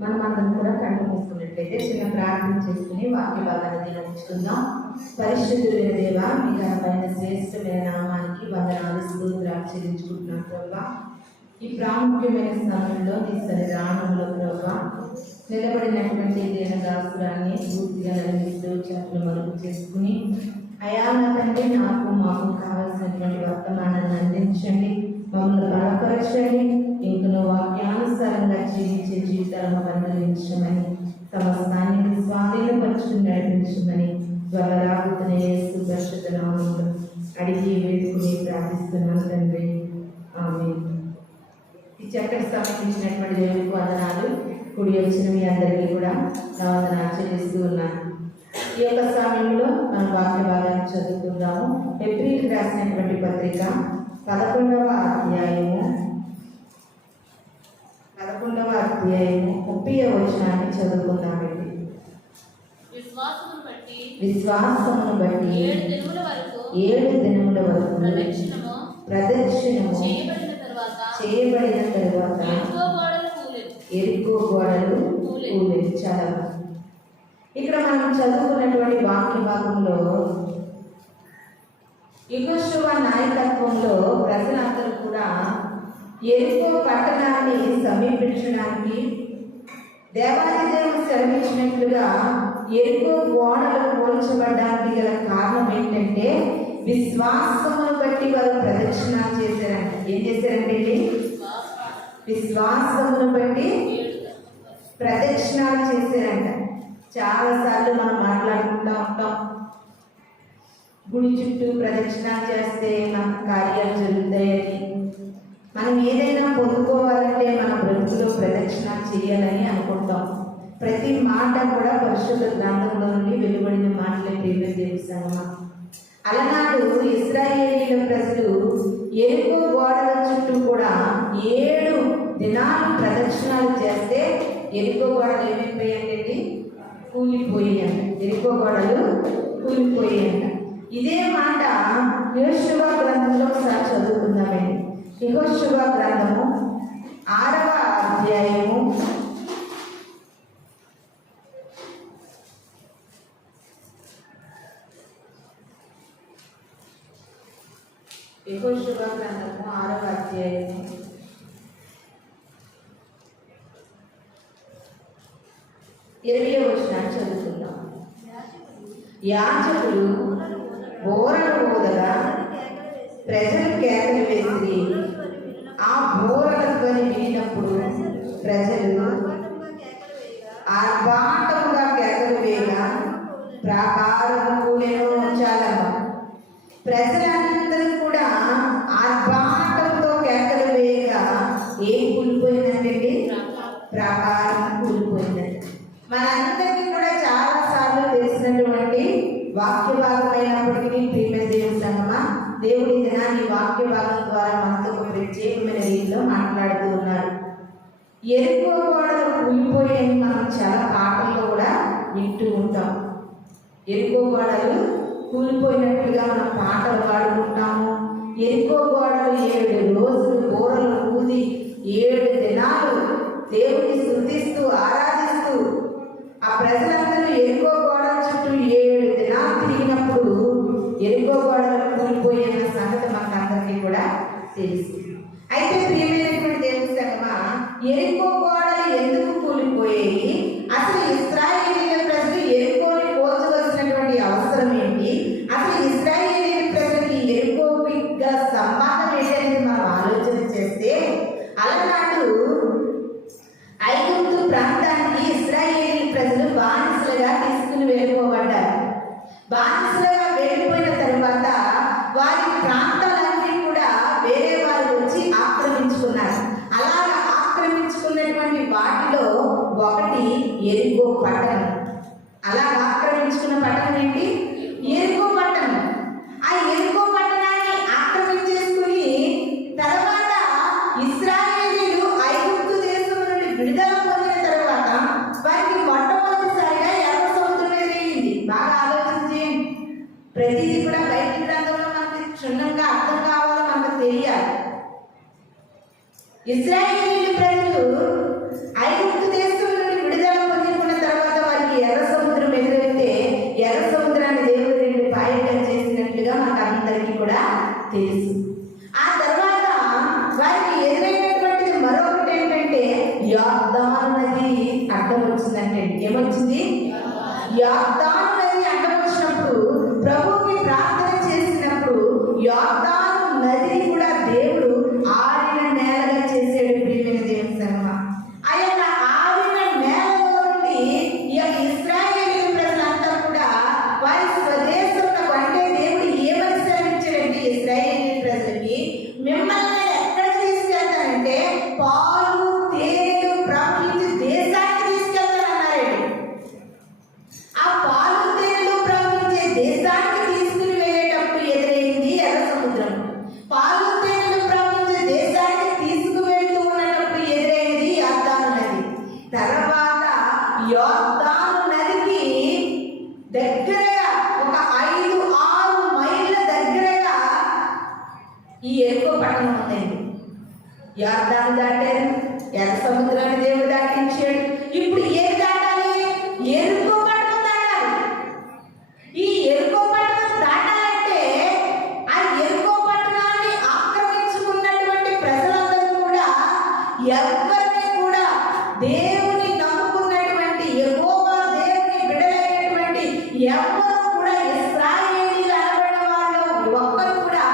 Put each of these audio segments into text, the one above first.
మనం అందరం కూడా కళ్ళు మూసుకున్నట్లయితే చిన్న ప్రార్థన చేసుకుని వాక్య భాగాన్ని ధ్యానించుకుందాం. పరిశుద్ధులైన దేవా, మీ ఘనమైన శ్రేష్టమైన నామానికి వందనాలు స్తోత్రాలు చెల్లించుకుంటున్నాం ప్రభా. ఈ ప్రాముఖ్యమైన సమయంలో నీ సన్నిధానంలో ప్రభా నిలబడినటువంటి దేవదాసురాన్ని పూర్తిగా నడిపిస్తూ చేతులు మరుగు చేసుకుని, అయా నా తండ్రి, నాకు మాకు కావలసినటువంటి వర్తమానాన్ని అందించండి, మమ్మల్ని బలపరచండి, ఇంకను వాక్యానుసారంగా జీవించే జీవితాలను అనుగ్రహించమని, సమస్తాన్ని స్వాధీనపరుచుకుని నడిపించమని త్వరరాబోతున్న యేసు పరిశుద్ధ నామములో అడిగి వేడుకుని ప్రార్థిస్తున్నాను తండ్రి, ఆమేన్. ఈ చక్కటి సమర్పించినటువంటి దేవునికి వందనాలు. కుడి వచ్చిన మీ అందరికీ కూడా నా వందనాలు చెల్లిస్తూ ఉన్నాను. ఈ యొక్క సమయంలో మనం వాక్య భాగాన్ని చదువుకుందాము. ఏప్రిల్కి రాసినటువంటి పత్రిక 11వ అధ్యాయము 30వ వచనాన్ని చదువుకుందామండి. విశ్వాసమును బట్టి 7 దినముల వరకు ప్రదక్షిణము చేయబడిన తరువాత ఎరికో గోడలు కూలెను. చాలా ఇక్కడ మనం చదువుకున్నటువంటి వాక్య భాగంలో యెహోషువ నాయకత్వంలో ప్రజలందరూ కూడా ఎరికో పట్టణాన్ని సమీపించడానికి దేవాది దేవుడు సెలవిచ్చినట్లుగా ఎరికో గోడలు కూల్చబడడానికి గల కారణం ఏంటంటే విశ్వాసమును బట్టి వారు ప్రదక్షిణాలు చేశారంట. ఏం చేశారంటే విశ్వాసమును బట్టి ప్రదక్షిణాలు చేశారంట. చాలాసార్లు మనం మాట్లాడుకుంటూ ఉంటాం, గుడి చుట్టూ ప్రదక్షిణాలు చేస్తే మనకు కార్యాలు జరుగుతాయని, మనం ఏదైనా పొందుకోవాలంటే మన బ్రతుకులో ప్రదక్షిణాలు చేయాలని అనుకుంటాం. ప్రతి మాట కూడా పరిశుద్ధ గ్రంథంలో నుండి వెలువడిన మాటలే దేవుని సంగమా. అలనాడు ఇశ్రాయేలీల ప్రజలు ఎరికో గోడల చుట్టూ కూడా 7 దినాలు ప్రదక్షిణాలు చేస్తే ఎరికో గోడలు ఏమైపోయాయండి? కూలిపోయాయంట. ఎరికో గోడలు కూలిపోయాయంట. ఇదే మాట యెహోషువ గ్రంథంలో ఒకసారి చదువుకుందామండి. యెహోషువ గ్రంథము 6వ అధ్యాయము 6వ అధ్యాయము 20వ వచనాన్ని చదువుకుందాం. యాజకులు బోరలు ఊదగా ప్రజలు కేకలు వేసి, ఆ బోరల ధ్వని వినినప్పుడు ప్రజలు ఆర్భాటముగా కేకలు వేయగా ప్రాకారము కూలెను. చాలా ప్రజలందరూ కూడా ఆర్భాటంతో కేకలు వేయగా ఏం కూలిపోయిందండి? ప్రాకారం కూలిపోయిందండి. మనందరికీ కూడా చాలా సార్లు తెలిసినటువంటి వాక్య భాగమైనప్పటికీ ప్రియమైన దేవుని సంగమా, దేవుడి దినాన్ని వాక్య భాగం ద్వారా మనతో ఒక ప్రత్యేకమైన రీతిలో మాట్లాడుతూ ఉన్నారు. ఎరికో గోడలు కూలిపోయాయని మనం చాలా పాటల్లో కూడా వింటూ ఉంటాం. ఎరికో గోడలు కూలిపోయినట్లుగా మనం పాటలు పాడుకుంటాము. ఎరికో గోడలు 7 రోజులు బోరలు ఊది 7 దినాలు దేవుడిని స్తుతిస్తూ ఆరాధిస్తూ ఆ ప్రజలందరూ ఎరికో గోడల చుట్టూ 7 దినాలు తిరిగినప్పుడు ఎరికో గోడలు కూలిపోయిన సంగతి మనకందరికీ కూడా తెలుసు. అయితే ప్రియమైనటువంటి దేవుని సంగమా, ఎరికో గోడలు ఎందుకు కూలిపోయాయి? అసలు ఇశ్రాయేలీయుల ప్రజలు ఎరికోని కూల్చవలసినటువంటి అవసరం ఏంటి? అసలు ఇశ్రాయేలీయుల ప్రజలకి ఎరికోకి గల సంబంధం ఏంటనేది మనం ఆలోచన చేస్తే, అలనాడు ఐగుప్తు ప్రాంతానికి ఇశ్రాయేలీ ప్రజలు బానిసలుగా తీసుకుని వెళ్ళిపోబడ్డారు. బానిసలుగా వెళ్ళిపోయిన తర్వాత వారి ప్రాంతాలన్నీ కూడా వేరే వారు వచ్చి ఆక్రమించుకున్నారు. అలాగా ఆక్రమించుకున్నటువంటి వాటిలో ఒకటి ఎరికో పట్టణం. అలా ఆక్రమించుకున్న పట్టణం ఏంటి? ఎరికో పట్టణం. ఆ ఎరికో పట్టణాన్ని ఆక్రమించేసుకుని తర్వాత ఇశ్రాయేలీయులు ఐగుప్తు దేశం నుండి విడుదల పొందిన తర్వాత వారికి మొట్టమొదటిసారిగా ఎర్ర సముద్రం ఎదురయ్యింది. బాగా ఆలోచన చేయండి. ప్రతిదీ కూడా బయట గ్రంథంలో మనకి క్షుణ్ణంగా అర్థం కావాలో మనకు తెలియాలి. ఇశ్రాయేలీయుల ప్రజలు ఐగుప్తు దేశం నుండి యొర్దాను నది అడ్డం వచ్చిందంటే ఏమొచ్చింది? యొర్దాను నది అడ్డం వచ్చినప్పుడు ప్రభువుకి ప్రార్థన చేసినప్పుడు యొర్దాను నదిని కూడా దేవుడు ఆరిన నేలగా చేసాడు. ప్రియమైన దేవుని సంగమా, ఆ యొక్క ఆరిన నేలలో నుండి ఈ యొక్క ఇశ్రాయేలు ప్రజలంతా కూడా వారి స్వదేశంలో అంటే దేవుడు ఏమని సెలవిచ్చాడంటే ఇశ్రాయేలు ప్రజలకి, మిమ్మల్ని నేను ఎక్కడికి తీసుకెళ్తానంటే పాలు తేనెలు ప్రవహించే దేశానికి తీసుకెళ్తానన్నాడు. ఆ పాలు తేనెలు ప్రవహించే దేశానికి తీసుకుని వెళ్ళేటప్పుడు ఎదురైంది ఎర్ర సముద్రం. పాలు తేనెలు ప్రవహించే దేశానికి తీసుకువెళ్తూ ఉన్నప్పుడు ఎదురైంది యొర్దాను నది. తర్వాత యొర్దాను నదికి దగ్గరగా ఒక 5-6 మైళ్ళ దగ్గరగా ఈ ఎరుకో పట్టణం ఉందండి. యొర్దాను దాటారు, ఎర్ర సముద్రాన్ని దేవుడు దాటించాడు. ఇప్పుడు ఏం దాటాలి? ఎరుకో పట్టణం దాటాలి. ఈ ఎరుకో పట్టణం దాటాలంటే ఆ ఎరుకో పట్టణాన్ని ఆక్రమించుకున్నటువంటి ప్రజలందరూ కూడా ఎవరిని కూడా దేవుని నమ్ముకున్నటువంటి యెహోవా దేవుని బిడ్డలైనటువంటి ఎవరు కూడా ఇశ్రాయేలీయులు అనబడిన వారిలో ఒక్కరు కూడా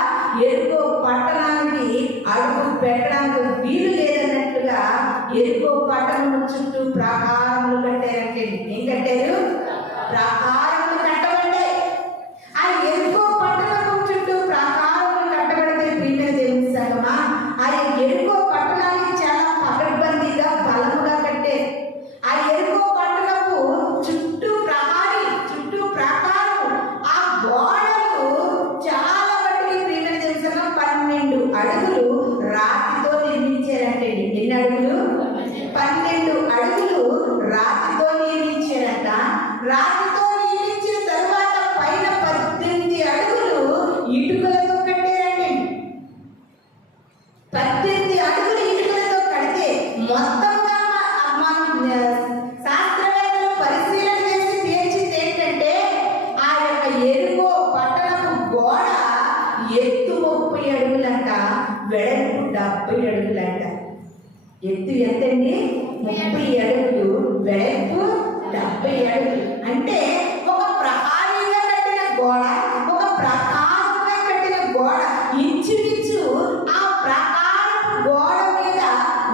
ఎరుకో పట్టణానికి అడుగు పెట్టడానికి వీలు లేదన్నట్లుగా ఎరుకో పట్టణం చుట్టూ ప్రాకారములు కట్టారంటే ఏం కట్టారు? ప్రాకారములు కట్టబడ్డాయి. ఆ ఎరుకో పట్టణం చుట్టూ ప్రాకారములు కట్టబడితే ప్రియమైన దేవుని సంగమా, ఆ ఎరుకో పట్టణాన్ని చాలా పకడ్బందీగా బలముగా కట్టారు. ఆ ఎరుకో పట్టణము చుట్టూ ప్రహారీ చుట్టూ ప్రాకారము ఆ గోడలు చాలా మటుకి ప్రియమైన దేవుని సంగమా 12 అడుగులు రాతితో నిర్మించారంటే ఎన్ని అడుగులు? 12 అడుగులు రాతితో నిర్మించారంట. రాతితో నిర్మించిన తర్వాత పైన 18 అడుగులు ఇటుకలతో కట్టారండి. 18 అడుగులు ఇటుకలతో కడితే మొత్తంగా మనం శాస్త్రవేత్తలు పరిశీలన చేసి తేల్చింది ఏంటంటే ఆ యొక్క ఎరుకో పట్టణపు గోడ ఎత్తు 30 అడుగులంట, వెడల్పు 70 అడుగులంట. ఎత్తు ఎంతండి? 30 అడుగులు, వెడల్పు 70 అడుగులు. అంటే ఒక ప్రహారీగా కట్టిన గోడ, ఒక ప్రకారంగా కట్టిన గోడ. ఇంచుమించు ఆ ప్రకారపు గోడ మీద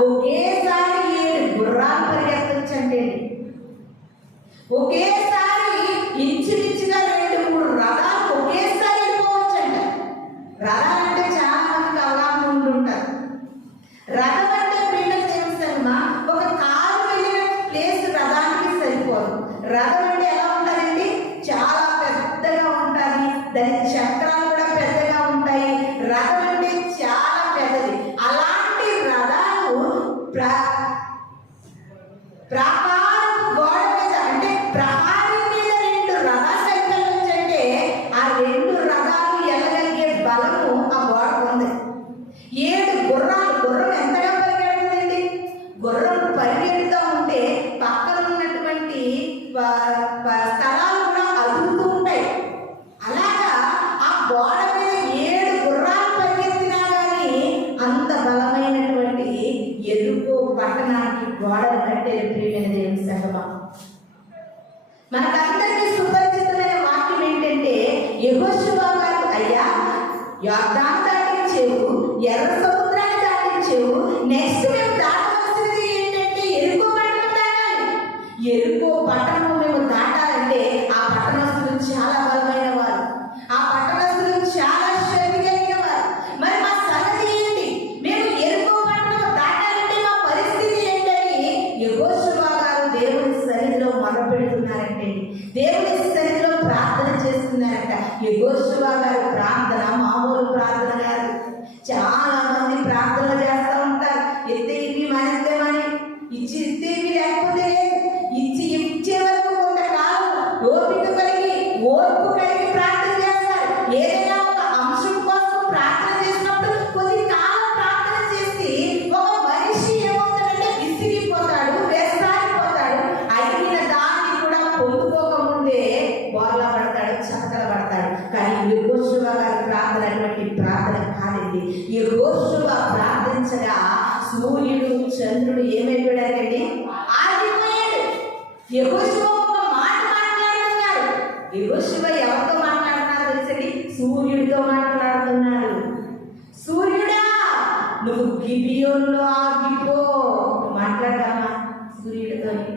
ఒకేసారి 7 గుర్రాలు పరిగెత్తొచ్చండి. ఒకేసారి ఇంచుమించుగా 2-3 రథాలు ఒకేసారి వెళ్ళిపోవచ్చంట. రథాలంటే చాలా మందికి అవగాహన ఉంటుంటారు. రథం అంటే ప్రియమైన దేవుని సంగమా, ఒక కారు వెళ్ళిన ప్లేస్ రథానికి సరిపోదు. రథం అంటే ఎలా ఉంటుందండి? చాలా పెద్దగా ఉంటుంది. దాని చక్రాలు కూడా పెద్దగా ఉంటాయి. రథం అంటే చాలా పెద్దది. అలాంటి రథాలు ప్రాకారపు గోడ మీద అంటే ప్రహారీ మీద 2 రథాలు వెళ్ళొచ్చంటే ఆ 2 రథాలు వెళ్ళగలిగే బలము ఆ గోడకు ఉంది. 7 గుర్రాలు. గుర్రం ఎంతగా పరిగెడుతుందండి? గుర్రం పరిగెడుతూ ఉంటే పక్కన ఉన్నటువంటి స్థలాలు కూడా అదుగుతూ ఉంటాయి. అలాగా ఆ గోడ మీద 7 గుర్రాలు పరిగెత్తినా కానీ అంత బలమైనటువంటి ఎరుకో పట్టణానికి గోడలు కట్టే ప్రియమైన దేవుని సంగమా, మనకందరికీ సుపరిచితమైన వాక్యం ఏంటంటే యెహోషువ గారు, అయ్యా యొర్దాను దాటించేవు, ఎర్ర సముద్రాన్ని దాటించేవు, నెక్స్ట్ మేము దాటవలసినది ఏంటంటే ఎరుకో పట్టణం దాటాలి. ఎరుకో పట్టణం మేము దాటాలంటే ఆ పట్టణస్తులు చాలా బలమైన వారు, ఆ పట్టణస్తులు చాలా శక్తి కలిగిన వారు. మరి మా సంగతి ఏంటి? మేము ఎరుకో పట్టణం దాటాలంటే మా పరిస్థితి ఏంటని యెహోషువ గారు దేవుని సన్నిధిలో మొరపెడుతున్నారంటే, దేవుని సన్నిధిలో ప్రార్థన చేస్తున్నారంట. యెహోషువ గారు ప్రార్థన మామూలు ప్రార్థన కాదు. చాలా మంది ప్రార్థనలు చేస్తూ ఉంటారు. ఎత్తేవి మనస్తేమని, ఇచ్చేవి లేకపోతే లేదు. ఇచ్చే వరకు కొంతకాలం ఓపిక కలిగి ఓర్పు కలిగి ప్రార్థన చేస్తారు. ఏదైనా ఒక అంశం కోసం ప్రార్థన చేసినప్పుడు కొద్ది కాలం ప్రార్థన చేసి ఒక మనిషి ఏమవుతాడంటే విసిగిపోతాడు, వేసారిపోతాడు. అయిన దాన్ని కూడా పొందుకోకముందే బోర్లా పడతాడు, చక్కల పడతాడు. కానీ యెహోషువ గారి ప్రార్థన అటువంటి ప్రార్థన కాదండి. యెహోషువ ప్రార్థించగా సూర్యుడు చంద్రుడు ఏమైపోయాడండి? యెహోషువ ఒక మాట మాట్లాడుతున్నారు. యెహోషువ ఎవరితో మాట్లాడుతున్నారు తెలుసండి? సూర్యుడితో మాట్లాడుతున్నారు. సూర్యుడా, నువ్వు గిబియోనులో ఆగిపో. మాట్లాడదామా సూర్యుడితోని,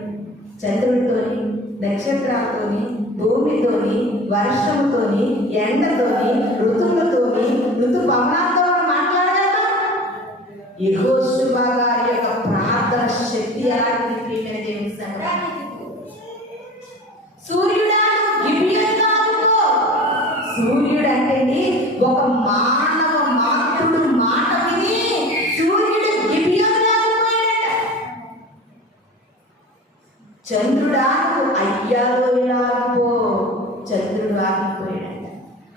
చంద్రుడితోని, నక్షత్రాలతోని, భూమితోని, వర్షంతోని, ఎండతోని, ఋతువులతోని, ఋతుపవనాలతో మాట్లాడగలమా? యెహోషువ గారి యొక్క ప్రార్థన శక్తి అలాంటిది. ప్రియమైన దేవుని సంగమా, సూర్యుడా గిబియోనులో ఆగిపో. సూర్యుడు అంటే ఒక మానవ మాతృడు మాట విని సూర్యుడు గిబియోనులో ఆగిపోయాడట. చంద్రుడా అయ్యాలో ఆగిపో. చంద్రుడు ఆగిపోయాడట.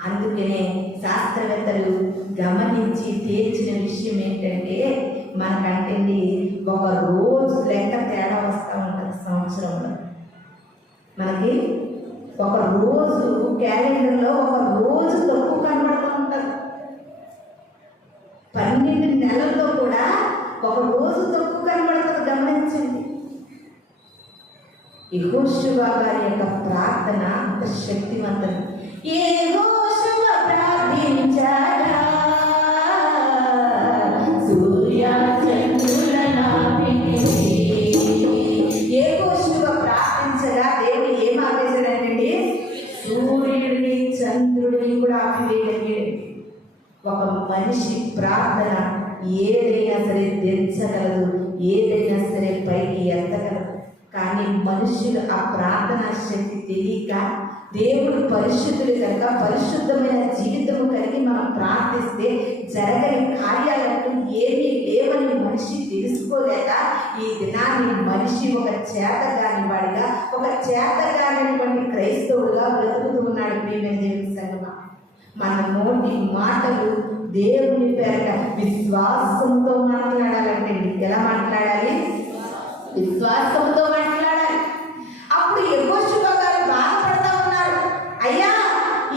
అందుకనే శాస్త్రవేత్తలు గమనించి తేల్చిన విషయం ఏంటంటే, మనకంటే ఒక రోజు లెక్క తేడా వస్తూ ఉంటుంది సంవత్సరంలో. మనకి ఒక రోజు క్యాలెండర్లో ఒక రోజు తక్కువ కనబడుతూ ఉంటుంది. 12 నెలల్లో కూడా ఒక రోజు తక్కువ కనబడుతుంది. గమనించండి. యెహోషువ గారి యొక్క ప్రార్థన అంత శక్తివంతం. యెహోషువ ప్రార్థించాడా, సూర్య చంద్రులనాపిని. యెహోషువ ప్రార్థించగా దేవుడు ఏం ఆపేశాడంటే సూర్యుడిని చంద్రుడిని కూడా ఆపివేయగలిగాడు. ఒక మనిషి ప్రార్థన ఏదైనా సరే దించగలదు, ఏదైనా సరే పైకి ఎత్తగలదు. కానీ మనుషులు ఆ ప్రార్థన శక్తి తెలియక, దేవుడు పరిశుద్ధులు కనుక పరిశుద్ధమైన జీవితము కలిగి మనం ప్రార్థిస్తే జరగని కార్యాలంటూ ఏమీ లేవని మనిషి తెలుసుకోలేక ఈ దినాన్ని మనిషి ఒక చేతగాని వాడిగా, ఒక చేతగానటువంటి క్రైస్తవుడుగా బ్రతుకుతూ ఉన్నాడు. ప్రియమైన దేవుని సంగమా, మన నోటి మాటలు దేవుని పేరట విశ్వాసంతో మాట్లాడాలంటే ఎలా మాట్లాడాలి? విశ్వాసంతో మాట్లాడాలి. అప్పుడు యెహోషువ గారు బాధపడతా ఉన్నారు. అయ్యా,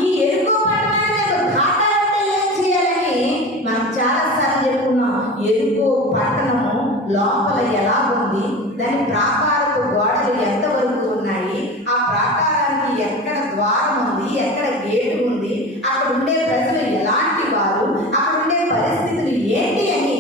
ఈ ఎరుకో పట్టణాన్ని దాటాలంటే ఏం చేయాలని మనం చాలాసార్లు చెప్పుకున్నాం. ఎరుకో పట్టణము లోపల ఎలా ఉంది, దాని ప్రాకారపు గోడలు ఎంతవరకు ఉన్నాయి, ఆ ప్రాకారానికి ఎక్కడ ద్వారం ఉంది, ఎక్కడ గేటు ఉంది, అక్కడ ఉండే ప్రజలు ఎలాంటి వారు, అక్కడ ఉండే పరిస్థితులు ఏంటి అని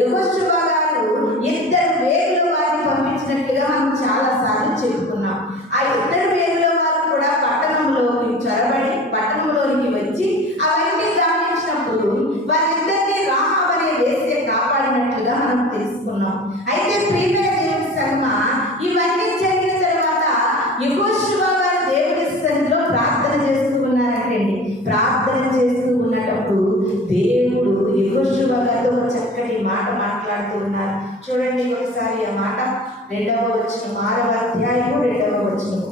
యెహోషువ గారు 2 వేగుల వారిని పంపించినట్లుగా మనం చాలాసార్లు చెప్పుకున్నాం. ఆ 2 వేగుల వారు కూడా పట్టణంలోకి చొరబడి పట్టణంలోనికి వచ్చి అవన్నీ గమనించినప్పుడు వారిద్దరినీ రాహాబు అనే వేశ్య కాపాడినట్లుగా మనం తెలుసుకున్నాం. అయితే ప్రియమైన దేవుని సంగమా, ఇవన్నీ జరిగిన తర్వాత యెహోషువ గారు దేవుని సన్నిధిలో ప్రార్థన చేస్తూ ఉన్నారంటే, ప్రార్థన చేస్తూ ఉన్నప్పుడు దేవుడు యెహోషువ గారితో ఒక చక్కటి మాట మాట్లాడుతూ ఉన్నారు. చూడండి ఒకసారి ఆ మాట. 2వ వచనం, 6వ అధ్యాయము 2వ వచనం.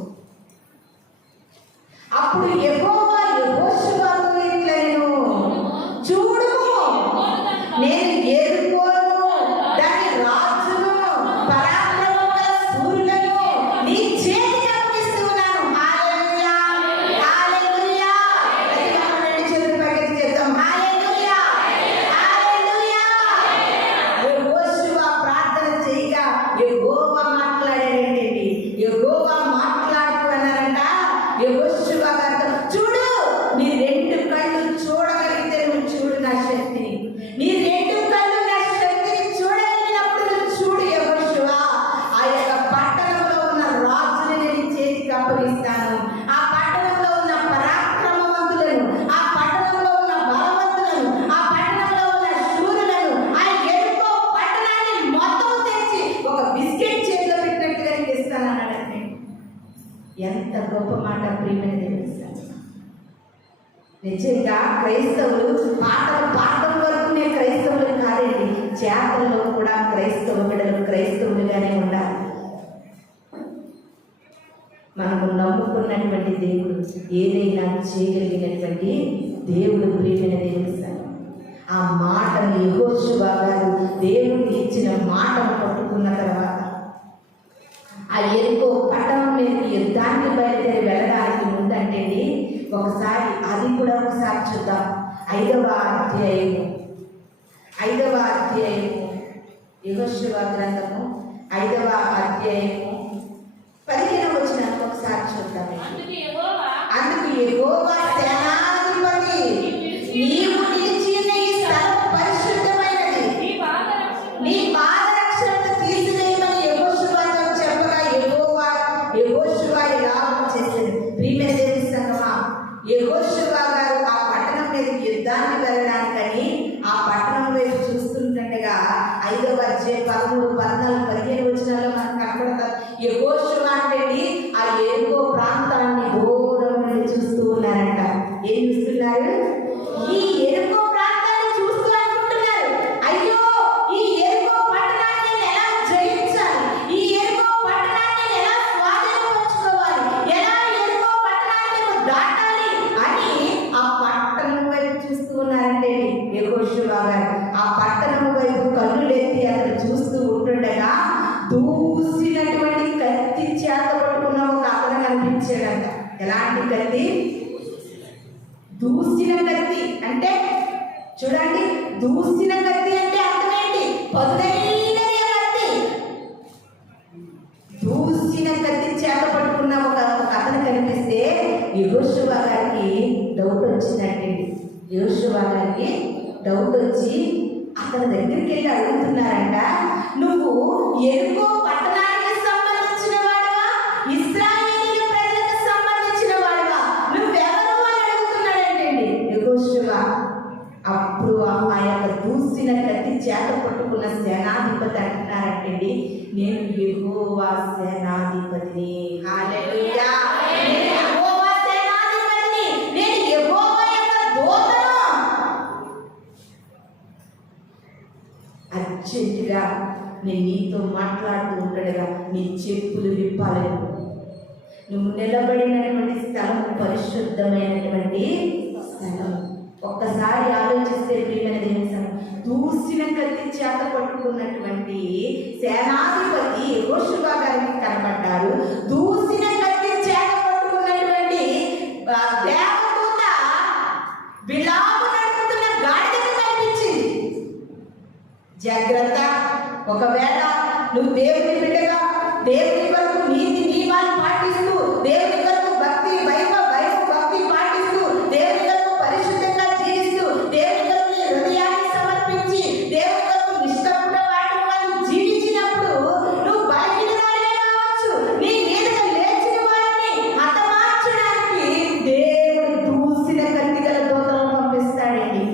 అప్పుడు యెహోవా యెహోషువతో ఇట్లనెను, చూడుము, నేను యెరికోను దాని రాజును పరాక్రమము గల శూరులను నీ చేతికి అప్పగిస్తూ ఉన్నాను. హల్లెలూయా, హల్లెలూయా. ప్రతి చేతులు పైకెత్తి చేద్దాం. హల్లెలూయా, హల్లెలూయా. యెహోషువ ప్రార్థన చేయగా యెహోవా మాట్లాడాడండి. యెహోవా మాట్లాడుతూ అన్నారంట యెహోషువ గారితో, చూడు, నీ 2 కళ్ళు చూడగలిగితే నువ్వు చూడు నా శక్తిని. నీ 2 కళ్ళు నా శక్తిని చూడగలిగినప్పుడు నువ్వు చూడు యెహోషువ. ఆ యొక్క పట్టణంలో ఉన్న రాజుని నేను చేతికి అప్పగిస్తాను. ఆ పట్టణంలో ఉన్న పరాక్రమవంతులను, ఆ పట్టణంలో ఉన్న బలవంతులను, ఆ పట్టణంలో ఉన్న శూరులను, ఆ ఎరుకో పట్టణాన్ని మొత్తం తెచ్చి ఒక బిస్కెట్ చేతిలో పెట్టినట్టుగా నీకు ఇస్తానన్నాడండి. ఎంత గొప్ప మాట ప్రియమైన దేవుని సంగమా. నిజంగా క్రైస్తవులు పాటలు పాడటం వరకునే క్రైస్తవులు కాదండి, చేతల్లో కూడా క్రైస్తవ బిడ్డలు క్రైస్తవులుగానే ఉండాలి. మనము నమ్ముకున్నటువంటి దేవుడు ఏదైనా చేయగలిగినటువంటి దేవుడు. ప్రియమైన దేవుని సంగమా, ఆ మాటను యెహోషువ గారు దేవుడు ఇచ్చిన మాటను పట్టుకున్న తర్వాత ఆ ఎరుకో పట్టణం మీదకి యుద్ధానికి బయలుదేరి వెళ్ళడానికి ముందంటే ఒకసారి అది కూడా ఒకసారి చూద్దాం. 5వ అధ్యాయము యెహోషువ గ్రంథము 5వ అధ్యాయము 15వ యెహోషువ అంటే ఆ ఎరికో ప్రాంతాన్ని దూరం నుండి చూస్తూ ఉన్నారంట. ఏం చూస్తున్నారు? ఈ ఎరికో ప్రాంతాన్ని చూస్తూ అనుకుంటున్నారు, అయ్యో ఈ ఎరికో పట్టణాన్ని నేను ఎలా జయించాలి, ఈ ఎరికో పట్టణాన్ని నేను ఎలా స్వాధీనపరచుకోవాలి, ఎలా ఎరికో పట్టణాన్ని నేను దాటాలి అని ఆ పట్టణం వైపు చూస్తూ ఉన్నారంటే యెహోషువ గారు ఆ పట్టణం వైపు కన్నులెత్తి అతను చూస్తూ ఉంటుండగా దూసినటువంటి కత్తి చేత పట్టుకున్న ఒక అతను కనిపించాడంట. ఎలాంటి కత్తి? దూసిన కత్తి అంటే చూడండి, దూసిన కత్తి అంటే అర్థమేంటి? పదునైనది కత్తి. దూసిన కత్తి చేత పట్టుకున్న ఒక అతను కనిపిస్తే యెహోషువ గారికి డౌట్ వచ్చిందండి. యెహోషువ గారికి డౌట్ వచ్చి అతని దగ్గరికి వెళ్ళి అడుగుతున్నారంట, నువ్వు ఎరుకో పట్టణానికి సంబంధించిన వాడువా, ఇశ్రాయేలీయుల ప్రజలకు సంబంధించిన వాడువా, నువ్వెవరు అని అడుగుతున్నాడంటండి యెహోషువ. అప్పుడు ఆ యొక్క దూసిన కత్తి చేత పట్టుకున్న సేనాధిపతి అంటున్నారంటండి, నేను యెహోవా సేనాధిపతిని. హల్లెలూయా. నేను యెహోవా సేనాధిపతిని, నేను యెహోవా యొక్క దూతను. అర్జెంటుగా నేను నీతో మాట్లాడుతూ ఉంటాడుగా నీ చెప్పులు విప్పాలి. నువ్వు నిలబడినటువంటి స్థలం పరిశుద్ధమైనటువంటి స్థలం. ఒక్కసారి ఆలోచిస్తే ప్రియమైన దేవుని సంగమం, దూసిన కత్తి చేత పట్టుకున్నటువంటి సేనాధిపతి యెహోషువ గారికి కనబడ్డారు. దూసిన కత్తి చేత పట్టుకున్నటువంటి దేవదూత బిలాము నడుపుతున్న గాడిదకు కనిపించింది. జాగ్రత్త, ఒకవేళ నువ్వు దేవుని బిడ్డగా దేవుని కొరకు నీతి నియమాలు పాటిస్తూ, దేవుని కొరకు భక్తి పాటిస్తూ, దేవుని కొరకు పరిశుద్ధంగా జీవిస్తూ, దేవుని కొరకు నీ హృదయాన్ని సమర్పించి, దేవుని కొరకు నిష్ఠపూర్ణ వాటిని జీవించినప్పుడు నువ్వు బలహీనురాలివే కావచ్చు. నీ మీదకు లేచిన వారిని హతమార్చడానికి దేవుడు దూసిన కత్తి గల దూతలను పంపిస్తాడండి.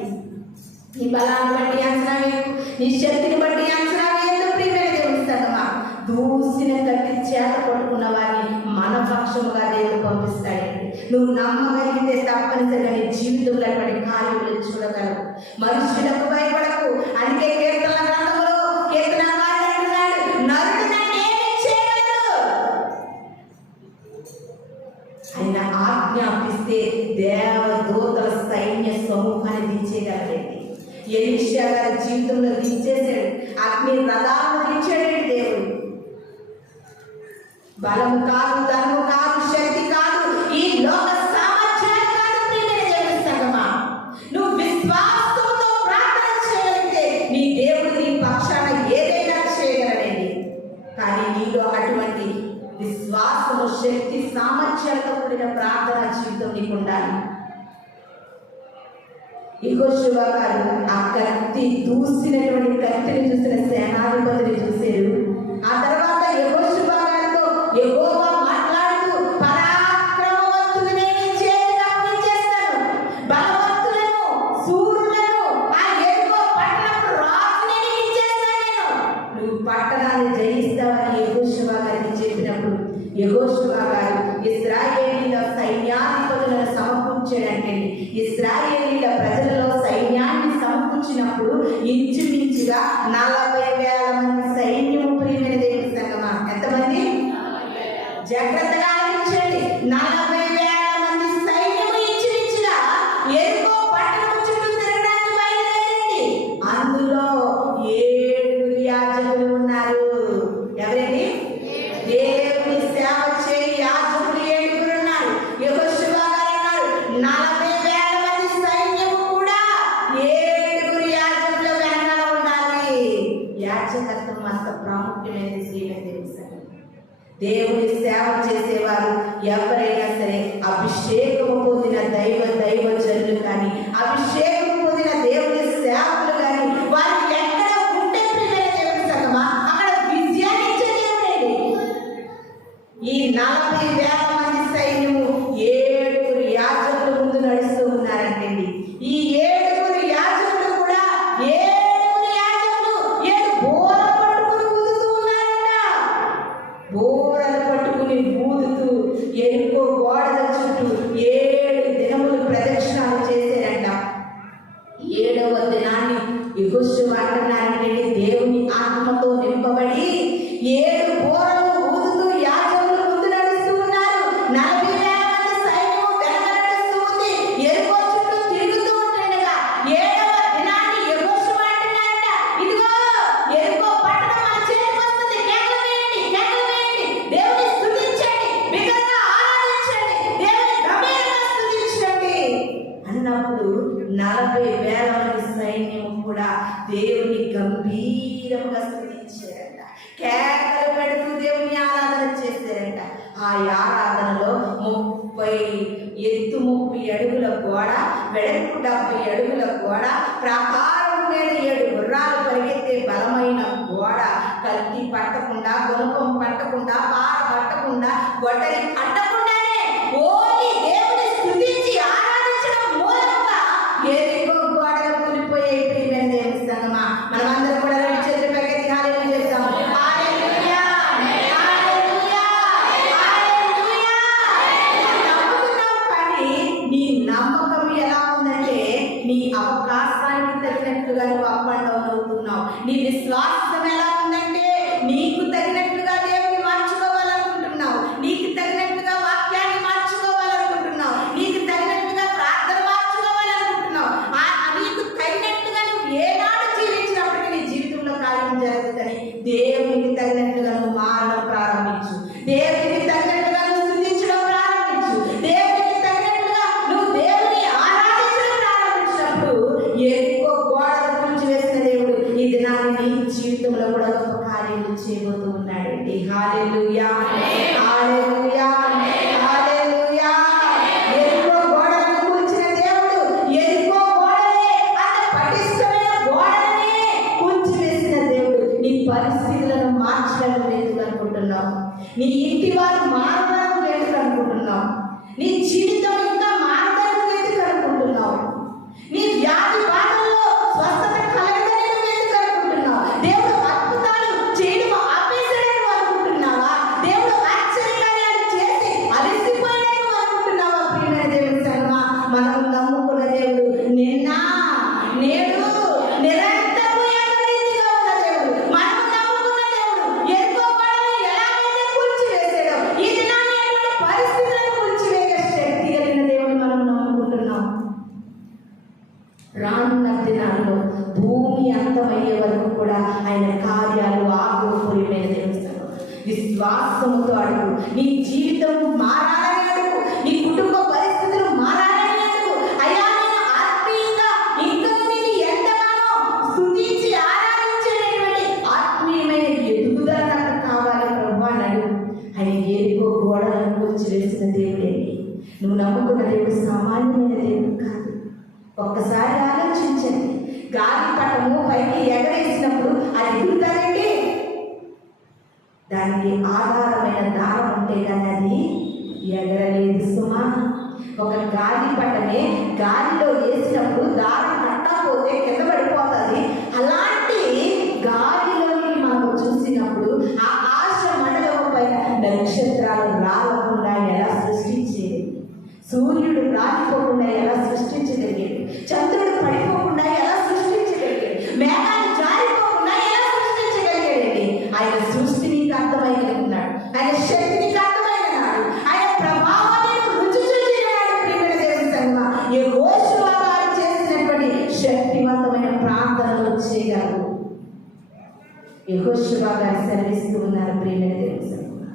నీ బలాన్ని బట్టి అంచనా వేయకు, నీ శక్తిని బట్టి అంచనా వేయకు ప్రియమైన దేవుని సంగమా. దూసిన కత్తి చేత పట్టుకున్న వారిని మన పక్షముగా దేవుడు పంపిస్తాడండి. నువ్వు నమ్మగలిగితే తప్పనిసరిగా నీ జీవితంలో అటువంటి కార్యములు చూడగలవు. మనుషులకు భయపడకు. అందుకే కీర్తన గ్రంథంలో కీర్తనకారుడు అంటున్నాడు, నరుడు నన్నేమి చేయగలడు? ఆయన ఆజ్ఞాపిస్తే దేవదూతల సైన్య సమూహాన్ని దించేయగలడండి. ఎలీషా గారి జీవితంలో దించేశాడు. అగ్ని రథాలను దించాడండి దేవుడు. బలము కాదు, ధనము కాదు, శక్తి కాదు, ఈ లోక సామర్థ్యాలు కాదు ప్రియమైన దేవుని సంగమా. నువ్వు విశ్వాసంతో ప్రార్థన చేయగలిగితే నీ దేవుడు నీ పక్షాన ఏదైనా చేయగలడండి. కానీ నీలో అటువంటి విశ్వాసము, శక్తి, సామర్థ్యాలతో కూడిన ప్రార్థన జీవితం నీకు ఉండాలి. యెహోషువ గారు ఆ కత్తి దూసినటువంటి కత్తిని చూసిన సేనాధిపతిని చూశారు. ఆ తర్వాత యెహోషువ గారితో యెహోవా మాట్లాడుతూ, పరాక్రమవంతులనే నీ చేతికి అప్పగించేస్తాను, బలవంతులను, శూరులను, ఆ యెరికో పట్టణపు రాజుని నీకు ఇచ్చేస్తాను నేను, నువ్వు పట్టణాన్ని జయిస్తావని యెహోషువ గారికి చెప్పినప్పుడు యెహోషువ గారు ఇశ్రాయేలీయుల సైన్యాధిపతులను సమకూర్చాడంటే, ఇశ్రాయేలీయుల ప్రజలలో సైన్యాన్ని సమకూర్చినప్పుడు ఇంచుమించుగా 40,000 మంది సైన్యము ప్రియమైన దేవుని సంగమా. ఎంతమంది? జాగ్రత్తగా ఆలోచించండి. 40,000 మంది సైన్యము ఇంచుమించుగా ఎరికో పట్టణం చుట్టూ తిరగడానికి బయలుదేరింది. అందులో 7 యాజకులు ఉన్నారు. ఎవరండి? దేవుని సేవ చేయి యాజకులు 7 ఉన్నారు. యెహోషువ గారు అన్నారు, 40,000 మంది సైన్యము కూడా 7 యాజకుల వెనకాల ఉండాలి. యాజకత్వం అంత ప్రాముఖ్యమైనది శ్రీమతి దేవుని సంగమం. దేవుని సేవ చేసేవారు ఎవరైనా సరే అభిషేకము పొందిన దైవజనులు కానీ, అభిషేకం పొందిన దేవుని సేవకులు కానీ, వారు ఎక్కడ ఉంటే ప్రియమైన దేవుని సంగమా అక్కడ విజయాన్ని ఇచ్చే దేవుడండి. ఈ 40,000 మంది సైన్యము 7 యాజకుల ముందు నడుస్తూ ఉన్నారంటండి. ఈ 7 యాజకులు కూడా 7 బోర పట్టుకుని ఊదుతూ ఉన్నారంట. బోర బుర్రలు పట్టుకుని ఊదుతూ ఎరుకో గోడల చుట్టూ 7 దినములు ప్రదక్షిణాలు చేశారంట. 7వ దినాన్ని యెహోషువ అంటున్నారంటే దేవుని ఆత్మతో నింపబడి 7 బూరలు ఊదుతూ యాజకులు ముందు నడుస్తూ ఉన్నారు. 40,000 మంది సైన్యము వెనక నడుస్తూ ఉంది. ఎరుకో చుట్టూ తిరుగుతూ ఉంటుండగా 7వ దినాన్ని యెహోషువ అంటున్నారంట, ఇదిగో ఎరుకో పట్టణం మన చేతికి వస్తుంది, కేకలు వేయండి, కేకలు వేయండి, దేవుని స్తుతించండి, బిగ్గరగా ఆరాధించండి, దేవుని గంభీరంగా స్తుతించండి అన్నప్పుడు 40,000 మంది సైన్యం కూడా దేవుని గంభీరంగా స్తుతించారంట. కేకలు పెడుతూ దేవుని ఆరాధన చేశారంట. ఆ ఆరాధనలో 30 అడుగుల గోడ, వెడల్పు 70 అడుగుల గోడ, ప్రాకారం మీద 7 గుర్రాలు పరిగెత్తే బలమైన గోడ, కత్తి పట్టకుండా, గుణపం పట్టకుండా, పార పట్టకుండా, గొడ్డలి పట్టకుండానే ఓన్లీ దేవుని స్తుతించి ఆరాధించడం మూలంగా ఎరుకో గోడలు కూలిపోయాయి. ప్రియమైన దేవుని సంగమా, మనమందరం కూడా 2 చేతులు పైకెత్తి హల్లెలూయా చెప్తాం. హల్లెలూయా, హల్లెలూయా, హల్లెలూయా. నమ్ముతున్నావు, కానీ నీ నమ్మకం ఎలా ఉందంటే నీ అవకాశానికి తగినట్లుగా నువ్వు అప్ అండ్ డౌన్ అవుతున్నావు. నీ విశ్వాసం ఎలా ఉందంటే నీకు తగినట్లుగా దేవుని మార్చుకోవాలనుకుంటున్నావు, నీకు తగినట్లుగా వాక్యాన్ని మార్చుకోవాలనుకుంటున్నావు, నీకు తగినట్లుగా ప్రార్థన మార్చుకోవాలనుకుంటున్నావు. నీకు తగినట్లుగా నువ్వు ఏనాడు జీవించినప్పటికీ నీ జీవితంలో కార్యం జరుగుతుందని దేవునికి తగినట్లుగా నువ్వు మారడం ప్రారంభించు. దేవునికి తగినట్లుగా నువ్వు స్థుతించడం ప్రారంభించు. దేవునికి తగినట్లుగా నువ్వు దేవుని ఆరాధించడం ప్రారంభించినప్పుడు ఎరుకో గోడలు కూల్చివేసిన దేవుడు ఈ దినాన్ని నీ జీవితంలో కూడా గొప్ప కార్యాలు చేయబోతూ ఉన్నాడండి. హల్లెలూయా, హల్లెలూయా, హల్లెలూయా. ఎరుకో గోడలను కూల్చిన దేవుడు ఎరుకో గోడలే, అంత పటిష్టమైన గోడలనే కూల్చివేసిన దేవుడు నీ పరిస్థితులను మార్చడానికి లేదు అనుకుంటున్నావు, నీ ఇంటి వారు మారడానికి లేదు అనుకుంటున్నావు, నీ జీవితం ఇంకా మారడానికి లేదు అనుకుంటున్నావు, నీ వ్యాధి బాధల్లో స్వస్థత కలగదని ఎందుకు అనుకుంటున్నావు, దేవుడు అద్భుతాలు చేయడం ఆపేశాడని అనుకుంటున్నావా, దేవుడు ఆశ్చర్యకార్యాలు చేసి అలసిపోయాడని అనుకుంటున్నావా? ప్రియమైన దేవుని సంగమా, మనం నమ్ముకున్న దేవుడు నిన్న నేడు నిరంతరము ఏకరీతిగా ఉన్న దేవుడు. మనం నమ్ముకున్న దేవుడు ఎరుకో గోడలను ఎలాగైతే కూల్చివేశాడో ఈ దినాన్ని అటువంటి పరిస్థితులను కూల్చివేయ శక్తి కలిగిన దేవుని మనం నమ్ముకుంటున్నాం. రానున్న దినాల్లో భూమి అంతమయ్యే వరకు కూడా ఆయన కార్యాలు ఆగోపురమైన దేవుడు. విశ్వాసముతో అడుగు. నీ జీవితం మారాలని అడుగు, నీ కుటుంబ పరిస్థితులు మారాలని అడుగు. అయ్యా, నేను ఆత్మీయంగా ఇంకా నేను ఎంతగానో స్తుతించి ఆరాధించేటటువంటి ఆత్మీయమైన ఎదుగుదల నాకు కావాలి ప్రభు అని అడుగు. ఆయన ఎరుకో గోడలను కూల్చివేసిన దేవుడే. నువ్వు నమ్ముకున్న దేవుడు సామాన్యమైన దేవుడు కాదు. ఒక్కసారి ఆలోచించండి, గాలిపటము పైకి ఎగరేసినప్పుడు అది ఎగురుతానండి, దానికి ఆధారమైన దారం ఉంటే కానీ అది ఎగరలేదు సుమా. ఒక గాలిపటమే గాలిలో వేసినప్పుడు దారం కట్టకపోతే కింద పడిపోతుంది. అలాంటి గాలిలోని మనం చూసినప్పుడు ఆకాశ మండలం పైన నక్షత్రాలు రాలకుండా ఎలా సృష్టించేది, సూర్యుడు రాలిపోకుండా ఎలా సృష్టించగలిగేది, చంద్రుడు పడిపోకుండా ఎలా సృష్టించగలిగేది, మేఘాలు జారిపోకుండా ఎలా సృష్టించగలిగేది. ఆయన సృష్టి నీకు అర్థమైనాడు, ఆయన శక్తి నీకు అర్థమైనాడు, ఆయన ప్రభావాన్ని రుచి చూసినాడు. ప్రియమైన దేవుని సంగమా, యెహోషువ గారు చేసినటువంటి శక్తివంతమైన ప్రార్థనలు చేయగలరు. యెహోషువ గారు సెలవిస్తూ ఉన్నారు. ప్రియమైన దేవుని సంగమా,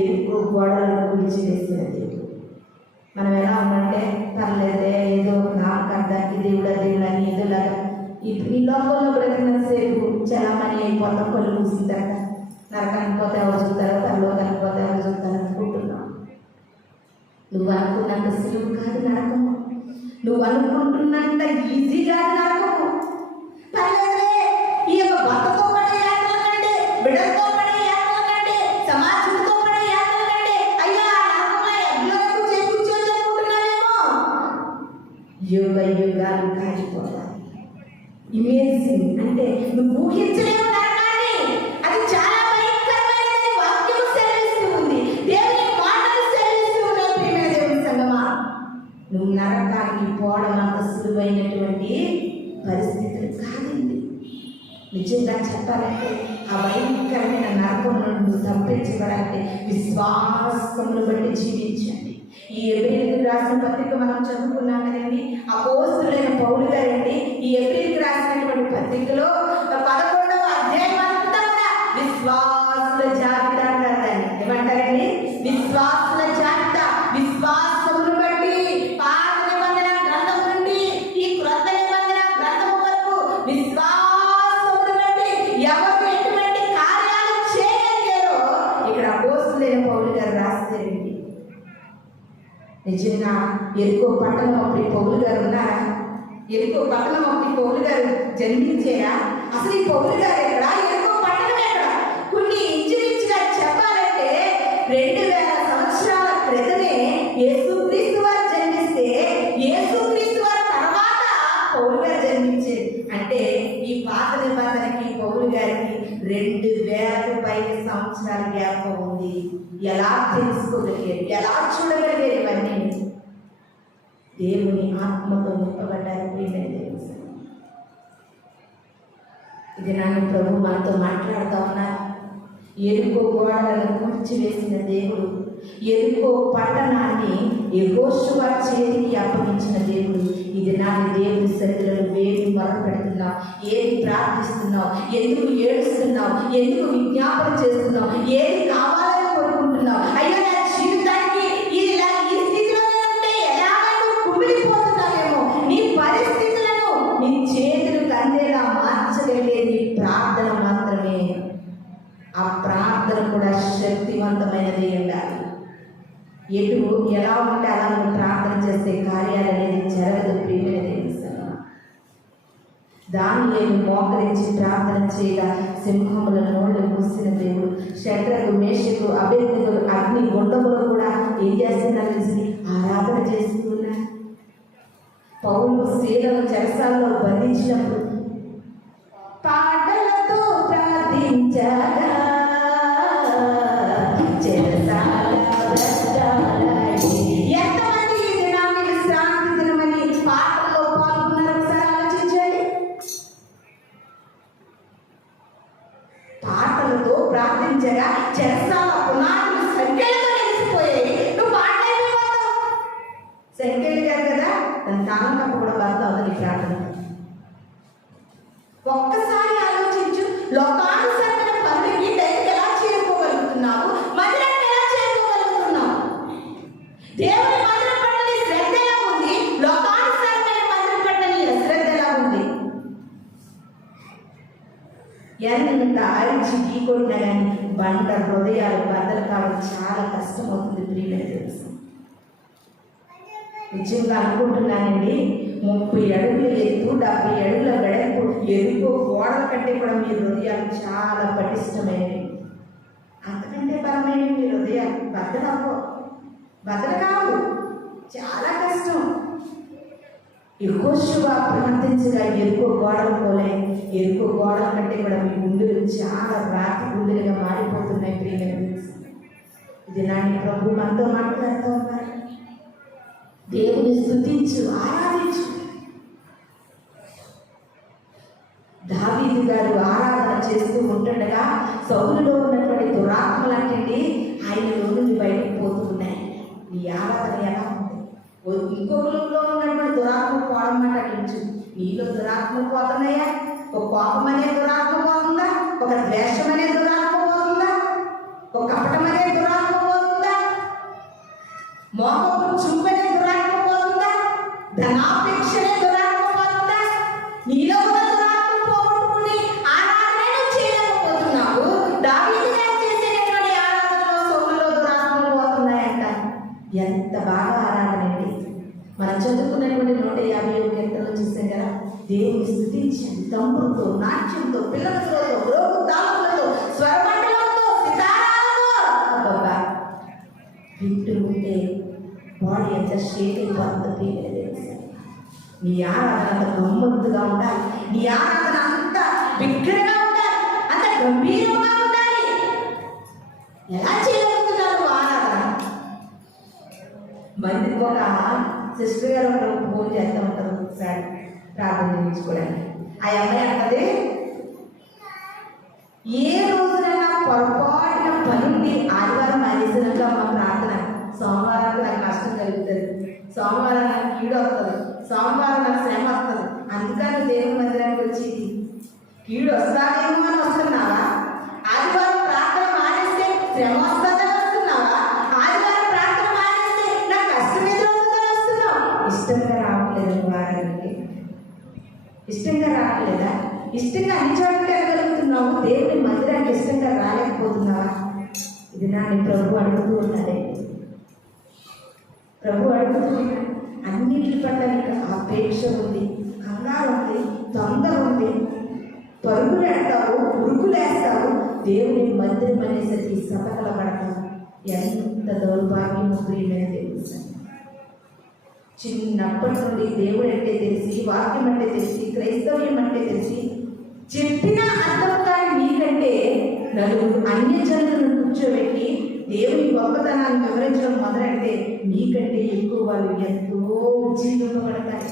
ఎరుకో గోడలను కూల్చివేసిన దేవుడు. మనం ఎలా ఉందంటే పర్లేదే, ఏదో నామకార్థానికి దేవుడా దేవుడని ఏదోలాగా ఈ లోకంలో బ్రతికినంతసేపు చలామణి అయిపోతాం. కొలు మూసిందాక నరకానికి పోతే ఎవరు చూస్తారో, పరలోకానికి పోతే ఎవరు చూస్తారో అనుకుంటున్నాం. నువ్వు అనుకున్నంత సులువు కాదు నరకము, నువ్వు అనుకుంటున్నంత ఈజీగా నరకము. పర్లేదే, ఈ యొక్క భర్తతో పడే యాత్రల కంటే, బిడ్డలతో పడే యాత్రల కంటే, సమాజంతో పడే యాత్రల కంటే అయ్యా నరకంలో ఎగ్గులకు చేకూర్చొచ్చు అనుకుంటున్నావేమో. యుగ యుగాలు కాలిపోతాయి. ఇమేజింగ్ అంటే నువ్వు ఊహించలేవు నరకాన్ని, అది చాలా భయంకరమైనదని వాక్యం సెలవిస్తూ ఉంది. సులువైనటువంటి పరిస్థితులు కాదండి. నిజంగా చెప్పాలంటే ఆ భయంకరమైన నరకం నుండి తప్పించబడాలంటే విశ్వాసమును బట్టి జీవించండి. ఈ ఎబ్రీయులకు రాసిన పత్రిక మనం చదువుకున్నాం కదండి. అపోస్తలుడైన పౌలు గారండి ఈ ఎబ్రీయులకు రాసినటువంటి పత్రికలో 11వ అధ్యాయం అంతా కూడా విశ్వాసుల జాబితా అంటారు. ఏమంటారండి? విశ్వాసుల జాబితా. విశ్వాసమును బట్టి పాత నిబంధన గ్రంథము నుండి ఈ క్రొత్త నిబంధన గ్రంథము వరకు విశ్వాసమును బట్టి ఎవరు ఎటువంటి కార్యాలు చేయగలిగారో ఇక్కడ అపోస్తలుడైన పౌలు గారు రాస్తారండి. నిజంగా ఎరుకో పట్టణం అప్పుడు పౌలు గారు ఉన్నారా? ఎరుకో పట్టణం అప్పుడు పౌలు గారు జన్మించారా? అసలు ఈ పౌలు గారు ఎక్కడ? ఎరుకో పట్టణం ఎక్కడ? కొన్ని ఇంచుమించుగా చెప్పాలంటే 2000 సంవత్సరాల క్రితమే యేసుక్రీస్తు వారు జన్మిస్తే యేసుక్రీస్తు వారి తర్వాత పౌలు గారు జన్మించారు. అంటే ఈ పాత నిబంధనకి పౌలు గారికి 2000 పైన సంవత్సరాల గ్యాప్ ఉంది. ఎలా తెలుసుకోగలిగారు? ఎలా చూడగలిగారు? ఇవన్నీ దేవుని ఆత్మతో నింపబడ్డారు. ఇది నన్ను ప్రభు మనతో మాట్లాడుతూ ఉన్నారు. ఎరుకో గోడలను కూల్చివేసిన దేవుడు, ఎరుకో పట్టణాన్ని యెహోషువ చేతికి అప్పగించిన దేవుడు. ఇది నాటి దేవుని సన్నిధిలో వేడి మొరపెడుతున్నావు, ఏది ప్రార్థిస్తున్నావు, ఎందుకు ఏడుస్తున్నావు, ఎందుకు విజ్ఞాపన చేస్తున్నావు, ఏది కావాలని కోరుకుంటున్నావు? అయ్యో నా జీవితానికి ఇది ఈ స్థితిలో ఉంటే ఎలాగైనా కుమిలిపోతున్నావేమో. నీ పరిస్థితులను నీ చేతులు కందేలా మార్చగలిగేది ప్రార్థన మాత్రమే. ఆ ప్రార్థన కూడా శక్తివంతమైనది ఉండాలి. ఎటు ఎలా ఉంటే అలా నువ్వు ప్రార్థన చేస్తే కార్యాలు అనేది జరగదు. ప్రియమైన దానియేలు మోకరించి ప్రార్థన చేయగా సింహముల నోళ్ళు మూసిన దేవుడు శద్రకు, మేషకు, అబేద్నెగోలు అగ్ని గుండములు కూడా ఏం చేస్తున్నారు తెలిసి ఆరాధన చేస్తున్నారు. పౌలు శీలను చెరసాలలో బంధించినప్పుడు పాటలతో ప్రార్థించగా ఎంతమంది ఈ దినాన్ని విశ్రాంతి దినమని పాటల్లో పాల్గొన్నారు? ఒకసారి ఆలోచించండి. పాటలతో ప్రార్థించగా చెరసాల పునాదులు సంఖ్యలతో నిలిచిపోయాయి. నువ్వు పాటలైపోతావు. సంఖ్యలు కాదు కదా, దాని తాళం కప్ప కూడా పడతావు నీ ప్రార్థన. ఒక్కసారి ఆలోచించు. లోకానుసరమైన పనులకి టైంకి ఎలా చేరుకోగలుగుతున్నావు? మందిరానికి ఎలా చేరుకోగలుగుతున్నావు? దేవుని మందిరం పట్ల నీ శ్రద్ధ ఎలా ఉంది? లోకానుసరమైన మందిరం పట్ల నీ శ్రద్ధ ఎలా ఉంది? ఎంత అరిచి ఢీకొట్టినా కానీ బండ హృదయాలు బద్దలు కావడం చాలా కష్టం అవుతుంది. ప్రియమైన తెలుసు, నిజంగా అనుకుంటున్నానండి. 30 అడుగుల ఎత్తు, 70 అడుగుల వెడల్పు ఎరుకో గోడల కంటే కూడా మీ హృదయాలు చాలా పటిష్టమైనవి. అంతకంటే బలమైనవి మీ హృదయాలు. బద్దలు కావు, చాలా కష్టం. యెహోషువ ప్రార్థించగా ఎరుకో గోడలు పోలే. ఎరుకో గోడల కంటే కూడా మీ గుండెలు చాలా రాతి గుండెలుగా మారిపోతున్నాయి. ప్రియమైన ఇది నాని ప్రభు మనతో మాట్లాడుతూ ఉన్నారు. దేవుని స్తుతించు, ఆరాధించు. దావీదు గారు ఆరాధన చేస్తూ ఉంటుండగా సౌలులో ఉన్నటువంటి దురాత్మలు అంటే ఆయనలో నుండి బయటకు పోతూ ఉన్నాయి. నీ ఆరాధన ఎలా ఉంది? ఇంకొకరిలో ఉన్నటువంటి దురాత్మ పోవడం మాట అట్లించు. నీలో దురాత్మ పోతున్నాయా? ఒక కోపం అనే దురాత్మ పోతుందా? ఒక ద్వేషం అనే దురాత్మ పోతుందా? ఒక కపటం అనే దురాత్మ పోతుందా? మోహపు చూపనే దురాత్మ పోతుందా? ధనాపేక్షనే దురాత్మ పోతుందా? నీలో ఉన్న దురాత్మ పోగొట్టుకుని ఆరాధన చేయలేకపోతున్నావు. దావీదు గారు చేసేటటువంటి ఆరాధనలో సౌలులో దురాత్మలు పోతున్నాయంట. ఎంత బాగా ఆరాధన అండి. మనం చదువుకున్నటువంటి 150 కీర్తనలు చూసాం కదా. దేవుని స్తుతించండి, తంపులతో, నాట్యంతో, పిల్లలతో, రోగు తాళములతో, స్వరమండలంతో, సితారాలతో వింటూ ఉంటే బాడీ ఎంత షేక్ అయిపోతుంది. నీ ఆరాధన అంత గమ్మత్తుగా ఉండాలి. నీ ఆరాధన అంత బిగ్గరగా ఉండాలి, అంత గంభీరంగా ఉండాలి. ఎలా చేయగలుగుతున్నావు ఆరాధన? మంది ఒక సిస్టర్ గారు ఒకరు ఫోన్ చేస్తూ ఉంటారు ఒకసారి ప్రార్థన చేయించుకోవడానికి. ఆ అమ్మాయి అంటది, ఏ రోజునైనా పొరపాటున పనుండి ఆదివారం మానేసినాక మా ప్రార్థన, సోమవారం నాకు నష్టం కలుగుతుంది, సోమవారం నాకు కీడు వస్తుంది, సోమవారం నాకు శ్రమ వస్తుంది, అందుకని దేవుని మందిరానికి వచ్చేది. కీడు వస్తానేమో అని వస్తున్నావా? ఆదివారం ప్రార్థన మానేస్తే శ్రమ వస్తుందని వస్తున్నావా? ఆదివారం ప్రార్థన మానేస్తే నాకు కష్టం ఎదురవుతుందని వస్తున్నావు. ఇష్టంగా రావట్లేదు వారానికి, ఇష్టంగా రావట్లేదా? ఇష్టంగా అన్ని చోట్ల వెళ్ళగలుగుతున్నావు, దేవుని మందిరానికి ఇష్టంగా రాలేకపోతున్నావా? ఇది నన్ను ప్రభు అడుగుతూ ఉన్నాడే. ప్రభు అడుగుతున్నాడు, అన్నిటి పట్ల నీకు అపేక్ష ఉంది, కంగారు ఉంది, తొందర ఉంది, పరుగులేస్తావు, ఉరుకులేస్తావు, దేవుని మందిరం అనేసరికి సతకల పడతావు. ఎంత దౌర్భాగ్యము ప్రియమైన తెలుసు. చిన్నప్పటి నుండి దేవుడు అంటే తెలిసి, వాక్యం అంటే తెలిసి, క్రైస్తవ్యం అంటే తెలిసి, చెప్పినా అర్థం కాని మీకంటే నలుగురు అన్యజనులను కూర్చోబెట్టి దేవుని గొప్పతనాన్ని వివరించడం మొదలంటే మీకంటే ఎక్కువ వాళ్ళు ఎంతో జీవింపబడతారు.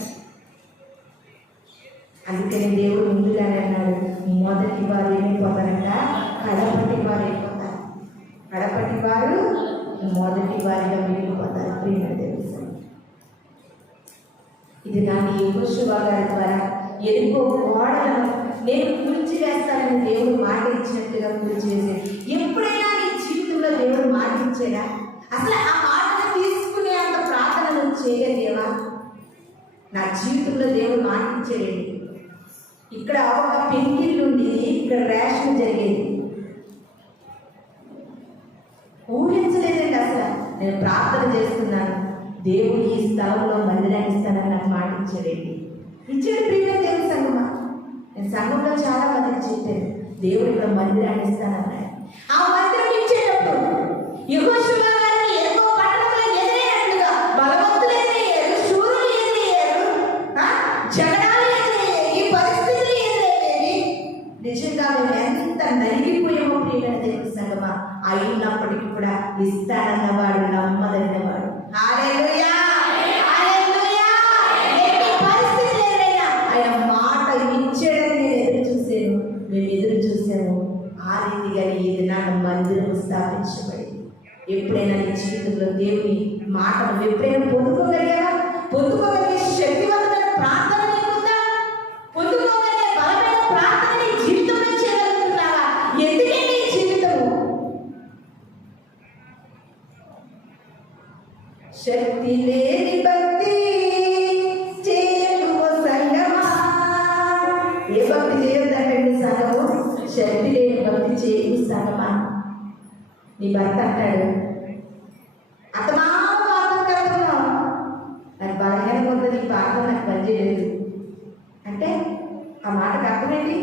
అందుకని దేవుడు ముందుగానే అన్నాడు, మొదటి వారు ఏమైపోతారంట, కడపటి వారు అయిపోతారు, కడపటి వారు మొదటి వారిగా మిగిలిపోతారు. ప్రియమైన తెలుసు, ఇది నాకు యెహోషువ గారి ద్వారా ఎరుకో గోడలను నేను కూల్చి వేస్తానని దేవుడు మాట ఇచ్చినట్టుగా కూల్చి వేసేది. ఎప్పుడైనా నీ జీవితంలో దేవుడు మాట ఇచ్చాడా? అసలు ఆ మాటను తీసుకునే అంత ప్రార్థనలు చేయగలిగేవా? నా జీవితంలో దేవుడు మాట ఇచ్చాడండి. ఇక్కడ ఒక పెంకిల్ నుండి ఇక్కడ రేషన్ జరిగేది, ఊహించలేదండి. అసలు నేను ప్రార్థన చేస్తున్నాను, దేవుడు ఈ స్థలంలో మందిరాన్ని ఇస్తానని నాకు మాట ఇచ్చాడండి. ఇచ్చాడు ప్రియమైన దేవుని సంగమా. నేను సంఘంలో చాలా మందికి చెప్పాను, దేవుడు ఇక్కడ మందిరాన్ని ఇస్తానన్నాడు. ఆ మందిరం ఇచ్చేటప్పుడు యెహోషువ గారిని ఎరుకో పట్టణంలో ఎదిరేటట్లుగా బలవంతులు ఎదిరయ్యారు, శూరులు ఎదిరయ్యారు, జగడాలు ఎదిరయ్యాయి, ఈ పరిస్థితులు ఎదురయ్యేవి. నిజంగా మేము ఎంత నలిగిపోయామో ప్రియమైన దేవుని సంగమా. అయినప్పటికీ కూడా ఇస్తానన్నవాడు నమ్మదగినవాడు. హల్లెలూయా, హల్లెలూయా. ఎన్ని పరిస్థితులు ఎదురైనా ఆయన మాట ఇచ్చాడని నేను ఎదురు చూశాను, మేము ఎదురు చూసాము. ఆ రీతిగా ఈ దినాన మందిరం స్థాపించబడింది. ఎప్పుడైనా నీ జీవితంలో దేవుని మాటను ఎప్పుడైనా పొందుకోగలిగావా? పొందుకోగలిగే శక్తివంతమైన ప్రార్థన నీకుందా? పొందుకోగలిగే బలమైన ప్రార్థన నీ జీవితంలో చేయగలుగుతున్నావా? ఎందుకే నీ జీవితము శక్తి లేని భక్తి చేయకు సంగమా. ఏ భక్తి చేయొద్దంటే సంగము, శక్తి లేని భక్తి చేయకు సంగమా. నీ భర్త అంటాడు, అతమానం ప్రార్థన కలుగుతున్నావు, నాకు బలహీన కొద్ది నీ ప్రార్థన నాకు పనిచేయలేదు అంటే ఆ మాటకు అర్థమేంటి?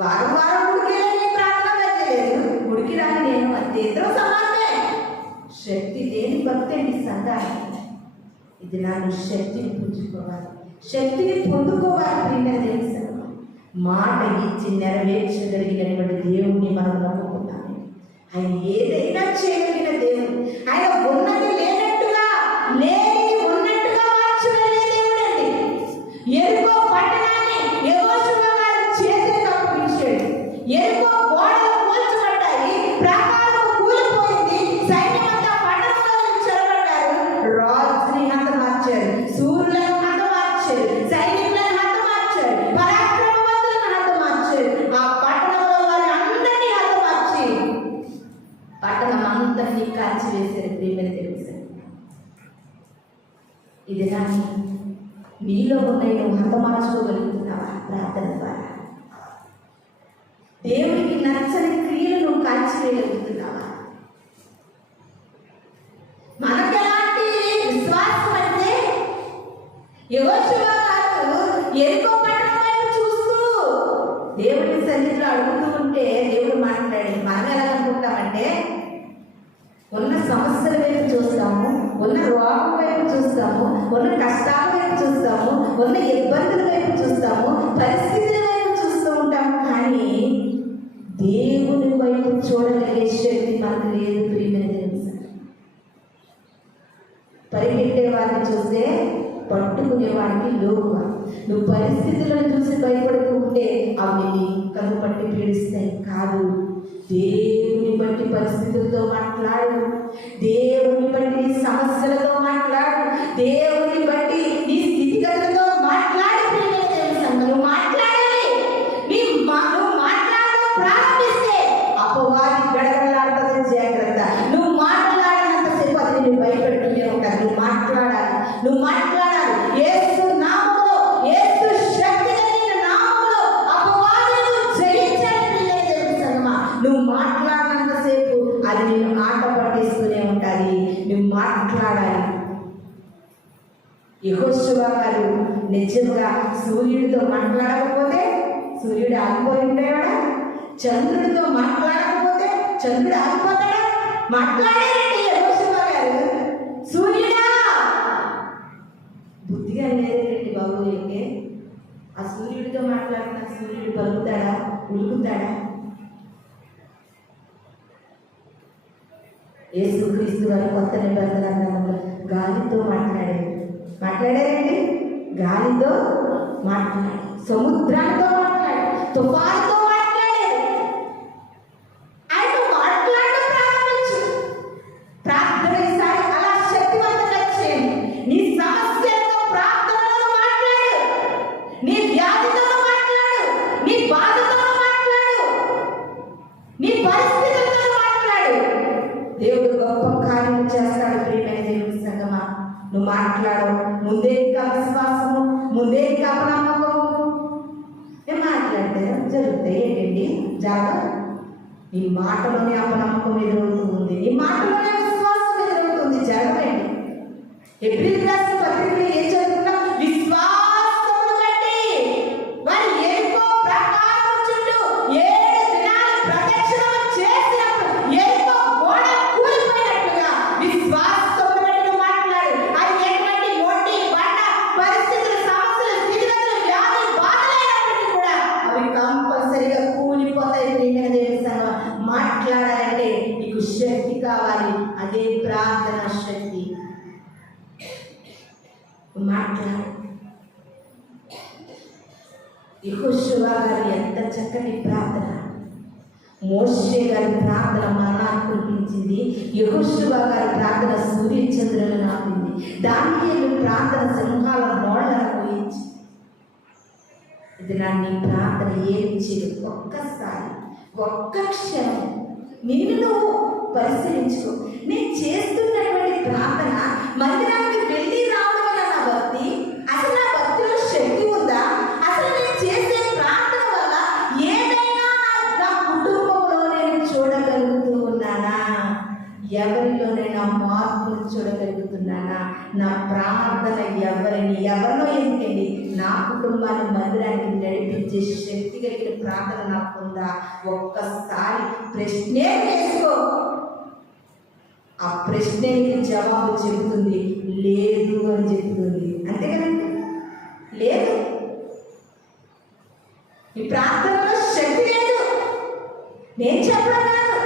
వారం వారం ఉడికి నీ ప్రార్థన పనిచేయలేదు, ఉడికి రాని నేను అంతే, ఇద్దరు సమానమే. శక్తి లేని భక్తి అండి సంఘానికి. ఇది నాకు శక్తిని పుంజుకోవాలి, శక్తిని పొందుకోవాలి. ప్రియమైన దేవుని సంఘం, మాట ఇచ్చి నెరవేర్చగలిగినటువంటి దేవుణ్ణి మనం నమ్ముకున్నాము. ఆయన ఏదైనా చేయగలిగిన దేవుడు. ఆయన ఉన్నది లేనట్టుగా, లేనిది ఉన్నట్టుగా మార్చగలిగే దేవుడు అండి. ఎరుకో పట్టణాన్ని యెహోషువ గారి చేతికి అప్పగించాడు. ఎరుకో గోడలు కూల్చబడ్డాయి, ప్రాకారం కూలిపోయింది, సైన్యమంతా పట్టణంలో నుంచి చెరబడ్డారు. రాజుని హతమార్చారు, సూర్యులను హతమార్చారు, సైనికులను హతమార్చారు, పరాక్రమవంతులను హతమార్చారు. ఆ పట్టణంలో వారి అందరినీ హతమార్చి పట్టణం అంతటినీ కాల్చివేశారు. ప్రియమైన తెలుసు, ఇది నాకు నీలో ఉన్నాయి, నువ్వు హతమార్చుకోగలుగుతున్నావా? ప్రార్థన ద్వారా దేవుడికి నచ్చని క్రియలు నువ్వు కాల్చివేయగలుగుతున్నావా? మనకు ఎలాంటి విశ్వాసం అంటే, యెహోషువ గారు ఎరుకో పట్టణం వైపు చూస్తూ దేవుడి సన్నిధిలో అడుగుతూ ఉంటే దేవుడు మాట్లాడాడు. మనం ఎలా అనుకుంటామంటే, ఉన్న సమస్యల వైపు చూస్తాము, ఉన్న రోగం వైపు చూస్తాము, ఉన్న కష్టాల వైపు చూస్తాము, ఉన్న ఇబ్బందుల వైపు చూస్తాము, పరిస్థితుల వైపు చూస్తూ ఉంటాము. కానీ దేవుని వైపు చూడగలిగే శక్తి మనకు లేదు. ప్రియమైన దేవుని, పరిగెట్టే వారిని చూస్తే పట్టుకునేవాడికి లోకువా. నువ్వు పరిస్థితులను చూసి భయపడుతూ ఉంటే అవి నీ కన్ను పట్టి పీడిస్తాయి. కాదు, దేవుని బట్టి పరిస్థితులతో మాట్లాడు, దేవుని బట్టి నీ సమస్యలతో మాట్లాడు, దేవుని బట్టి నీ స్థితిగతులతో మాట్లాడు. నువ్వు మాట్లాడాలి. నువ్వు మాట్లాడడం ప్రారంభిస్తే అపవాది గడగడలాడుతుంది. జాగ్రత్త. నువ్వు మాట్లాడినంతసేపు అది నువ్వు భయపెడుతూనే ఉంటావు. నువ్వు మాట్లాడాలి, నువ్వు మాట్లాడాలి. యేసు నామములో, యేసు శక్తి కలిగిన నామములో అపవాదిని జయించాలి. నువ్వు మాట్లాడినంతసేపు అది నిన్ను ఆట పట్టిస్తూనే ఉంటుంది. నువ్వు మాట్లాడాలి. యెహోషువ గారు నిజంగా సూర్యుడితో మాట్లాడకపోతే సూర్యుడు ఆగిపోయి ఉండేవాడా? చంద్రుడితో మాట్లాడకపోతే చంద్రుడు ఆగిపోతాడా? మాట్లాడారండి యెహోషువ గారు. సూర్యుడా, బుద్ధిగా లేదండి బాబు. అయితే ఆ సూర్యుడితో మాట్లాడిన సూర్యుడు పలుకుతాడా? ఉలుకుతాడా? యేసుక్రీస్తు వారి కొత్త నిబంధన గ్రంథంలో గాలితో మాట్లాడారండి. గాలితో మాట్లాడారు, సముద్రంతో మాట్లాడారు, తుఫానుతో మాట్లాడారు. ఆయన మాట్లాడడం ప్రారంభించు. ప్రార్థన ఈసారి అలా శక్తివంతంగా చేయండి. నీ సమస్యలతో ప్రార్థనలో మాట్లాడు, నీ వ్యాధితో మాట్లాడు, నీ బాధతో మాట్లాడు, నీ పరిస్థితులతో మాట్లాడు. దేవుడు గొప్ప కార్యం చేస్తాడు. ప్రియమైన దేవుని సంగమా, నువ్వు మాట్లాడు. ముందే ఇంకా విశ్వాసము, ముందే ఇంకా అపనమ్మకము. నేను మాట్లాడితే జరుగుతాయి ఏంటండి? జాగ్రత్త. నీ మాటలోనే అపనమ్మకం ఎదురవుతూ ఉంది, నీ మాటలోనే విశ్వాసం ఎదురవుతుంది. జరగండి. ఎబ్రిల్ రాసిన పత్రికలో ఏం చదువుతున్నా? విశ్వాసమును బట్టి వారు ఎరుకో ప్రాకారము చుట్టూ 7 దినాలు ప్రదక్షిణం చేసినప్పుడు ఎరుకో గోడ కూలిపోయినట్లుగా విశ్వాసమును బట్టి మాట్లాడు. అది ఎటువంటి మొండి బండ పరిస్థితులు, సమస్యలు, స్థితిగతులు, వ్యాధి బాధలైనప్పటికీ కూడా అవి కంపల్సరిగా కూలిపోతాయి. మాట్లాడాలంటే నీకు శక్తి కావాలి. అదే ప్రార్థన శక్తి. మాట్లాడు. యెహోషువ గారు ఎంత చక్కటి ప్రార్థన. మోషే గారి ప్రార్థన మరణాన్ని కురిపించింది. యెహోషువ గారి ప్రార్థన సూర్య చంద్రులను ఆపింది. దానియేలు ప్రార్థన సింహాల నోళ్లను పోయించి. ఇది నీ ప్రార్థన ఏమి చేయదు. ఒక్కసారి, ఒక్క క్షణం నిన్ను నువ్వు పరిశీలించుకో. నేను చేస్తున్నటువంటి ప్రార్థన మందిరానికి వెళ్ళి రావడం వల్ల నా భక్తి, అసలు నా భక్తిలో శక్తి ఉందా? అసలు నేను చేసే ప్రార్థన వల్ల ఏదైనా నా కుటుంబంలో నేను చూడగలుగుతూ ఉన్నానా? ఎవరిలోనైనా మార్పును చూడగలుగుతున్నానా? నా ప్రార్థన ఎవరినో ఎందుకండి, నా కుటుంబాన్ని మందిరానికి నడిపించే శక్తి కలిగిన ప్రార్థన నాకు ఉందా? ఒక్కసారి ప్రశ్నే వేసుకో. ఆ ప్రశ్నకి జవాబు చెబుతుంది లేదు అని చెబుతుంది. అంతే కదండి? లేదు, నీ ప్రార్థనలో శక్తి లేదు. నేను చెప్పడం కాదు,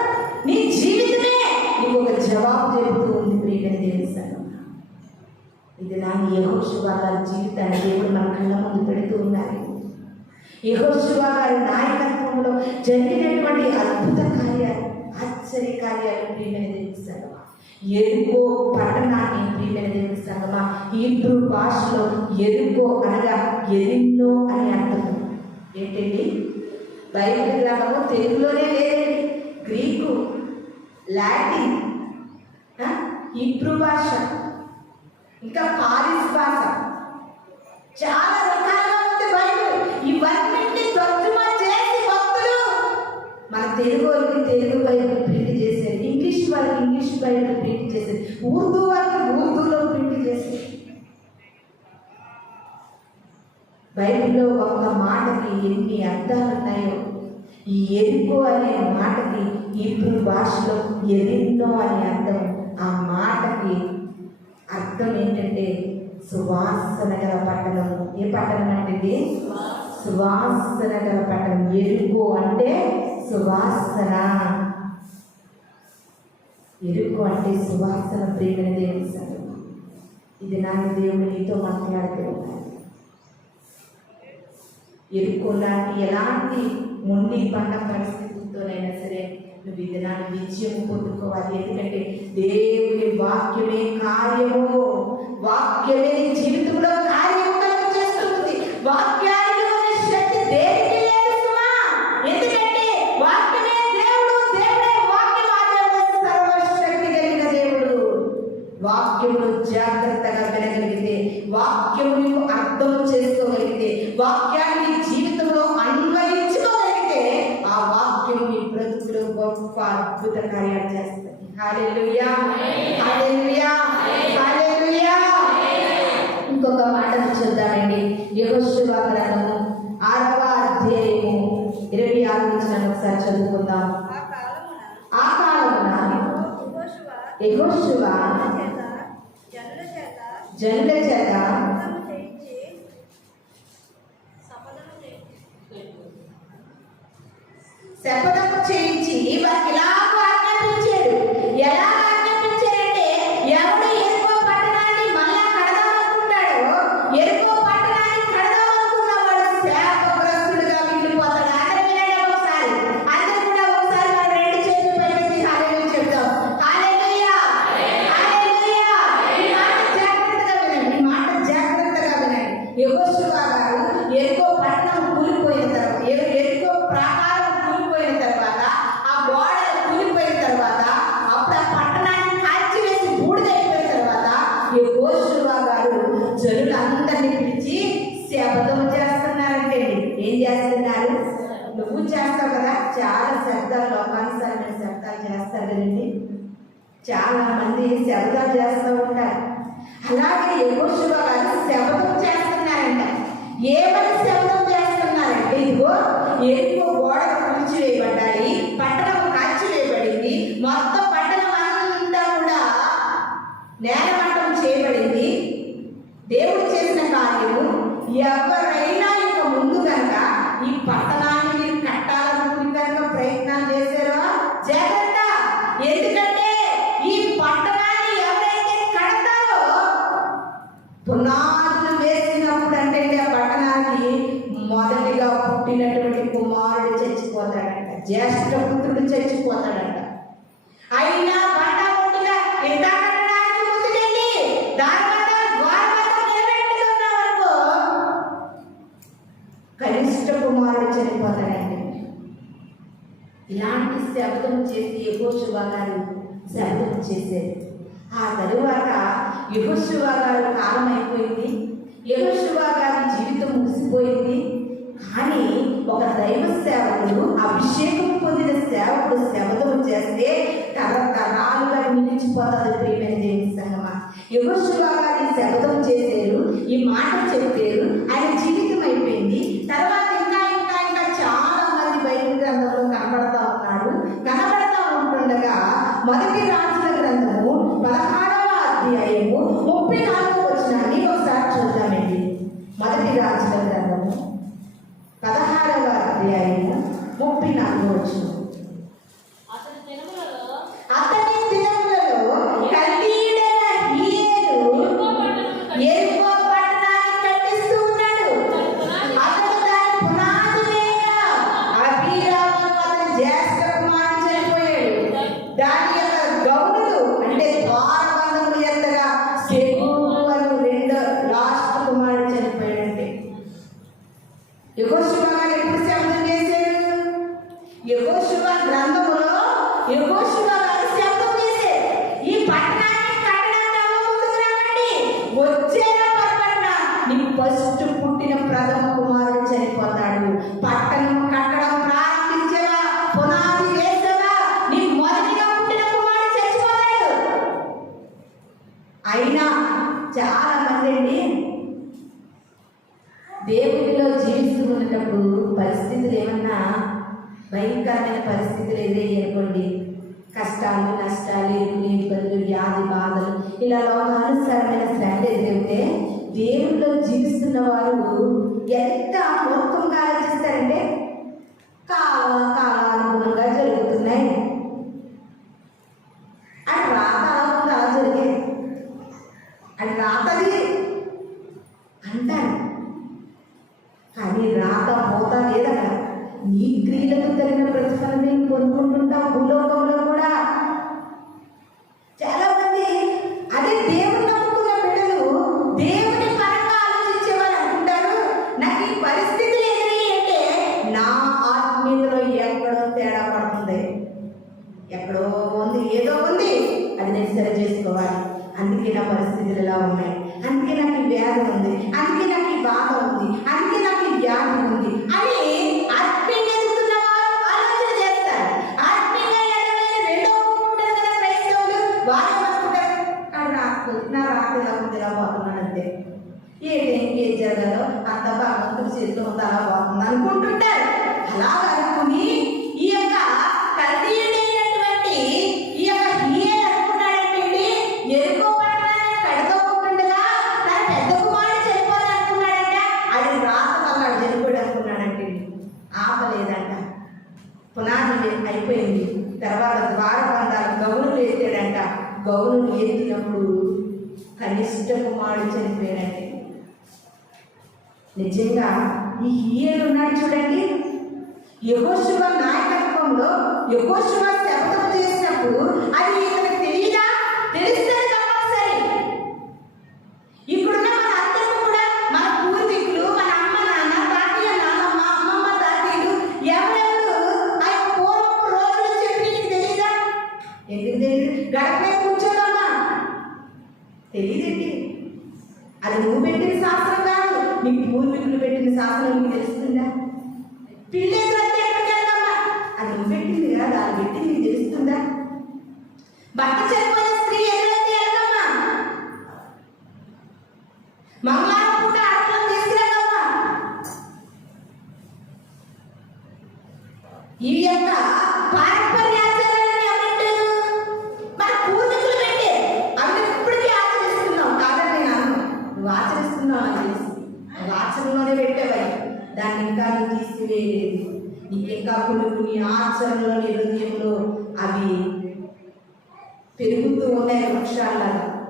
నీ జీవితమే నీకు ఒక జవాబు చెబుతూ ఉంది. ప్రియమైన దేవుని సంగమా, ఇది నా యెహోషువ గారి జీవితాన్ని దేవుడు మన కళ్ళ ముందు పెడుతూ ఉన్నారు. యెహోషువ గారి నాయకత్వంలో జరిగినటువంటి అద్భుత కార్యాలు, ఆశ్చర్య కార్యాలు. ప్రియమైన దేవుని సంగమా, ఎరుకో పట్టణాన్ని, ప్రియమైన దేవుని సంగమా, హీబ్రూ భాషలో ఎరుకో అనగా ఎరిన్నో అని అర్థం. ఏంటండి? బైబిల్ గ్రంథము తెలుగులోనే లేదండి. గ్రీకు, లాటిన్, హీబ్రూ భాష, ఇంకా పారిస్ భాష, చాలా రకాలుగా ఉంది బైబిల్. ఇవన్నింటినీ తర్జుమా చేసి భక్తులు మన తెలుగు వాళ్ళకి తెలుగు బైబిల్ ప్రింట్ చేశారు, ఇంగ్లీష్ వాళ్ళకి ఇంగ్లీష్ బైబిల్ ప్రింట్ చేశారు, ఉర్దూ వాళ్ళకి ఉర్దూలో ప్రింట్ చేశారు. బైబిల్లో ఒక్క మాటకి ఎన్ని అర్థాలు ఉన్నాయో. ఈ ఎరుకో అనే మాటకి హీబ్రూ భాషలో ఎరిన్నో అనే అర్థం. ఆ మాటకి అర్థం ఏంటంటే సువాసన గల పట్టణం. ఏ పట్టణం అంటే? సువాసన గల పట్టణం. ఎరుకో అంటే సువాసన. ఎరుకో అంటే సువాసన. ప్రియమైన దేవుని సంగమా, ఇది నాన్న దేవుడు నీతో మాట్లాడుతూ ఉన్నాడు. ఎరుకోలాంటి ఎలాంటి మొండి పంట పరిస్థితులతోనైనా సరే నువ్వు ఇది నాన్న విజయం పొందుకోవాలి. ఎందుకంటే దేవుని వాక్యమే కార్యము, వాక్యమే నీ జీవితంలో కార్యము చేస్తుంది. వాక్యానికి ఉన్న శక్తి దేనికి లేదు సుమా. ఎందుకంటే వాక్యమే దేవుడు, దేవుడే వాక్యం, ఆ దేవుడు సర్వశక్తి కలిగిన దేవుడు. వాక్యమును జాగ్రత్తగా వినగలిగితే, వాక్యమును అర్థం చేసుకోగలిగితే, వాక్యాన్ని జీవితంలో అన్వయించుకోగలిగితే ఆ వాక్యం నీ బ్రతుకులో గొప్ప అద్భుత కార్యాలు చేస్తుంది. హల్లెలూయా, హల్లెలూయా, హల్లెలూయా. ఇంకొక మాటను చూద్దామండి. యెహోషువ గ్రంథము 6వ అధ్యాయము 26 నుంచి ఒకసారి చదువుకుందాం. ఆ కాలమున యెహోషువ జనుల చేత శపథము చేయించి వారికి ఇలాగ ఆజ్ఞాపించాడు. ఎలా ఆజ్ఞాపించాడంటే, ఎవడు ఎరుకో పట్టణాన్ని మళ్ళా కడదామనుకుంటాడో, ఎరుకో పట్టణాన్ని కడదామనుకున్నవాడు శాపగ్రస్తుడుగా మిగిలిపోతాడు. అందరూ వినండి ఒకసారి. అందరూ కూడా ఒకసారి మన రెండు చేతులు పైకి హల్లెలూయా చెప్తాం. హల్లెలూయా, హల్లెలూయా. ఈ మాట జాగ్రత్తగా వినండి, ఈ మాట జాగ్రత్తగా వినండి. యెహోషువ గారు ఎరుకో పట్టణం కూలిపోయిన తర్వాత, ఎరుకో ప్రాకారం కూలిపోయిన తర్వాత, ఆ గోడలు కూలిపోయిన తర్వాత, అప్పుడు ఆ పట్టణాన్ని కాల్చివేసి బూడిదైపోయిన తర్వాత యెహోషువ గారు జనులందరినీ పిలిచి శపథం చేస్తున్నారంటే, ఏం చేస్తున్నారు? నువ్వు చేస్తావు కదా, చాలా శబ్దాలు, లోకానుసారమైన శబ్దాలు చేస్తారు కదండి. చాలా మంది శబ్దాలు చేస్తూ ఉంటారు. అలాగే యెహోషువ గారు శపథం చేస్తున్నారంట. ఏమని శపథం చేస్తున్నారంటే, ఇదిగో ఎరుకో గోడలు కూల్చివేయబడ్డాయి, పట్టణం కాల్చివేయబడింది, మొత్తం పట్టణం అంతా కూడా నేలమట్టం చేయబడింది. దేవుడు చేసిన కార్యము, ఎవరైనా ఇక ముందు కనుక ఈ పట్టణాన్ని మీరు కట్టాలనుకుని కనుక ప్రయత్నాలు చేశారో జాగ్రత్త. ఎందుకంటే ఈ పట్టణాన్ని ఎవరైతే కడతారో, పునాదులు వేసినప్పుడు అంటే ఆ పట్టణానికి మొదటిగా పుట్టినటువంటి కుమారుడు చచ్చిపోతాడంట, జ్యేష్ఠ పుత్రుడు చచ్చిపోతాడంట. అయినా బాటాబొట్టుగా ఎంత కట్టడానికి ముందుకెళ్ళి దాని వద్ద ద్వారం వద్ద నిలబెట్టుకున్నావనుకో, కనిష్ట కుమారుడు చనిపోతాడండి. ఇలాంటి శబ్దం చేసి యెహోషువ గారు శబ్దం చేశారు. ఆ తరువాత యెహోషువ గారు కాలం అయిపోయింది, యెహోషువ గారి జీవితం ముగిసిపోయింది. కానీ ఒక దైవ సేవకుడు, అభిషేకం పొందిన సేవకుడు శపథం చేస్తే తరతరాలుగా నిలిచిపోతుంది. ప్రియమైన దేవుని సంగమా, యెహోషువ గారి శపథం చేశారు, ఈ మాట చెప్పారు, ఆయన జీవితం అయిపోయింది. తర్వాత ఇంకా ఇంకా ఇంకా చాలా మంది బైబిల్ గ్రంథంలో కనబడతా ఉంటుండగా మొదటి రాజుల గ్రంథము 16వ అధ్యాయము 34వ వచనాన్ని ఒకసారి చూద్దామండి. మొదటి రాజుల గ్రంథము 16వ అధ్యాయము 34వ వచనం. అతని దినములలో కల్దీయుడైన హీయేలు యెరికో పట్టణాన్ని కట్టిస్తూ ఉన్నాడు. అతడు దాని పునాది వేయగా అబీరాము అతని జ్యేష్ఠ కుమారుడు చనిపోయాడు. దాని యొక్క గౌరుడు అంటే ద్వారబంధములు ఎత్తగా సెగూబు అను రెండో లాస్ట్ కుమారుడు చనిపోయాడంటే. యెహోషువ గారు ఎప్పుడు శపథం చేశాడు? యెహోషువ గ్రంథములో యెహోషువ గారు శపథం చేశారు. ఈ పట్టణాన్ని కట్టడానికి ముందుకు రాకండి, వచ్చేలా పొరపాటున నీ ఫస్ట్ పుట్టిన ప్రథమ కుమారుడు చనిపోతాడు. పట్టణం కట్టడం ప్రారంభించేవా, పునాది వేసేవా, నీ మొదటిగా పుట్టిన కుమారుడు చచ్చిపోతాడు. అయినా చాలా మంది అండి దేవుడిలో జీవిస్తూ ఉన్నప్పుడు పరిస్థితులు ఏమన్నా భయంకరమైన పరిస్థితులు ఎదురయ్యనుకోండి, కష్టాలు, నష్టాలు, ఇరుకులు, ఇబ్బందులు, వ్యాధి, బాధలు, ఇలా లోకానుసారమైన శ్రమలు ఎదురైతే దేవుడిలో జీవిస్తున్న వారు ఎంత మూర్ఖంగా ఆలోచిస్తారంటే, కాలానుగుణంగా జరుగుతున్నాయి, అది రాత అలా ఉంది, అలా జరిగేది, అది రాత తగిన ప్రతిఫలం నేను పొందుకుంటుంటాం. భూలోకంలో కూడా చాలా మంది అదే దేవుని నమ్ముకున్న బిడ్డలు దేవుని పరంగా ఆలోచించేవారు అనుకుంటారు, నాకు ఈ పరిస్థితులు ఎదురయ్యి అంటే నా ఆత్మీయతలో ఎక్కడో తేడా పడుతుంది, ఎక్కడో ఉంది, ఏదో ఉంది, అది నేను సరి చేసుకోవాలి. అందుకే నా పరిస్థితులు ఎలా ఉన్నాయి, అందుకే నాకు ఈ వ్యాధి ఉంది, అందుకే నాకు ఈ బాధ ఉంది, అందుకే నాకు ఈ వ్యాధి ఉంది అని ఆత్మీయంగా ఎదుగుతున్న వారు ఆలోచన చేస్తారు. ఆత్మీయంగా ఎదగలేని రెండో ఉంటారు కదా క్రైస్తవులు, వారు అనుకుంటారు నా రాత్రి ఇలా ఉంది, ఇలా పోతున్నాను అంతే, ఏం జరగదో అంత భగవంతుడి చేతిలో ఉంది, అలా పోతుంది అనుకుంటుంటారు. అలా అనుకుని ఈ యొక్క కల్దీయుడైనటువంటి ఈ యొక్క హియర్ అనుకున్నాడంటే ఎరుకో పట్టణాన్ని కడుకోకుండా తన పెద్ద కుమారుడు చనిపోవాలనుకున్నాడంట. అది రాత అన్నాడు, చనిపోయాడు అనుకున్నాడంటే ఆపలేదంట. పునాది అయిపోయింది, తర్వాత ద్వారబంధాలు గౌనులు ఎత్తాడంట. గౌనులు ఎత్తినప్పుడు కనిష్ట కుమారుడు చనిపోయాడంటే. నిజంగా ఈ హియర్ ఉన్నాడు చూడండి, యెహోషువ నాయకత్వంలో యెహోషువ శపథం చేసినప్పుడు అది ఇతనికి తెలియదా? తెలుస్తుంది కంపల్సరీ. ఇప్పుడున్న మన అందరూ కూడా మన పూర్వీకులు, మన అమ్మ నాన్న, తాతయ్య నాన్నమ్మ, అమ్మమ్మ తాతయ్యలు ఎవరెవరు ఆ యొక్క పూర్వపు రోజులు చెప్పి నీకు తెలియదా? ఎందుకు తెలియదు? గడపే కూర్చోదమ్మా, తెలియదేంటి? అది నువ్వు పెట్టిన శాస్త్రం కాదు, నీ పూర్వీకులు పెట్టిన శాస్త్రం నీకు తెలుస్తుందా? పిల్లలు అది నువ్వు పెట్టింది కదా, అది పెట్టింది నీకు తెలుస్తుందా? భర్త చనిపోయిన స్త్రీ ఎదురైతే వెళ్ళమ్మా, మంగళవారం పూట ఆటలను తీసుకురామ్మా. ఈ యొక్క పారంపర్యాచారాన్ని ఎవరంటారు? మన పూర్వీకులు పెట్టే అవి ఇప్పటికీ ఆచరిస్తున్నాం కాదని నేను అన్నాను. నువ్వు ఆచరిస్తున్నావు అని తెలిసి నువ్వు ఆచరణలోనే పెట్టేవాయి, దాన్ని ఇంకా నువ్వు తీసివేయలేదు. నీకు ఇంకా కొన్ని ఆచరణలో నీ హృదయంలో అవి పెరుగుతూ ఉన్నాయి వృక్షాల,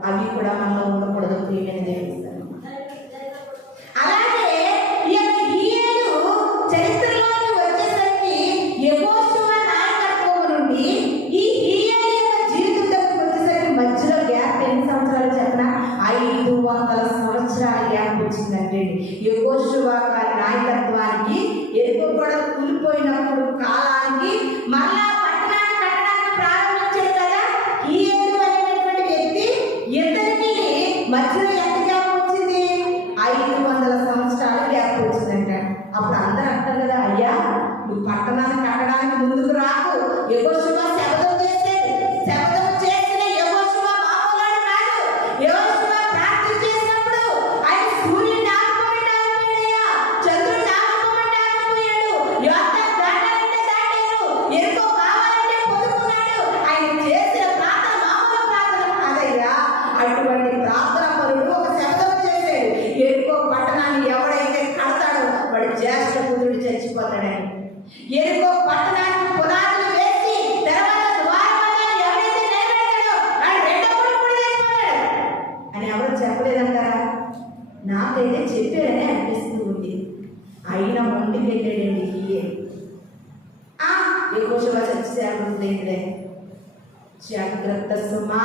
అవి కూడా మనలో ఉండకూడదు. ప్రియమైన దేవుని అలాగే ఈ యొక్క హియరు చరిత్రలోకి వచ్చేసరికి యెహోషువ నాయకత్వం నుండి ఈ హియరు యొక్క జీవితం దగ్గరికి వచ్చేసరికి మధ్యలో గ్యాప్ ఎన్ని సంవత్సరాలు చెప్పిన 500 సంవత్సరాల గ్యాప్ వచ్చిందంటే యెహోషువ గారి నాయకత్వానికి ఎరుకో కూడా కూలిపోయినప్పుడు కాలానికి మళ్ళా పట్టణాన్ని కట్టడానికి ప్రారంభించాడు కదా హియరు అనేటువంటి వ్యక్తి. ఇతనికి మధ్యలో ఎంత గ్యాప్ వచ్చింది? 500 సంవత్సరాల గ్యాప్ వచ్చిందంట. అప్పుడు అందరూ అంటారు కదా, అయ్యా నువ్వు పట్టణాన్ని కట్టడానికి ముందుకు రాకు, యెహోషువ శపథం చేసేది, శపథం చేసిన యెహోషువ మామూలు కాదు. యెహోషువ ప్రార్థన చేసినప్పుడు ఆయన సూర్యుడిని ఆగిపోమంటే ఆగిపోయాడయ్యా, చంద్రుడిని ఆగిపోమంటే ఆగిపోయాడు, యోర్దాను దాటాలంటే దాటాడు, ఎరుకో కావాలంటే పొందుకున్నాడు. ఆయన చేసిన ప్రార్థన మామూలు ప్రార్థన కాదయ్యా. అటువంటి ప్రార్థన పరుడు ఒక శపథం చేశాడు, ఎరుకో పట్టణాన్ని ఎవడైతే కడతాడో వాడి జ్యేష్ఠ పుత్రుడు చచ్చిపోతాడని. ఎరుకో పట్టణానికి పునాదులు వేసి తర్వాత ద్వారబంధాలు ఎవరైతే నిలబెడతాడో వాడు రెండో కొడుకు కూడా చచ్చిపోతాడు అని ఎవరు చెప్పలేదంటారా? నాకైతే చెప్పారనే అనిపిస్తూ ఉంది. అయినా మొండికి వెళ్ళాడండి హియర్. యెహోషువ చచ్చిపోయిందిలే, జాగ్రత్త సుమా.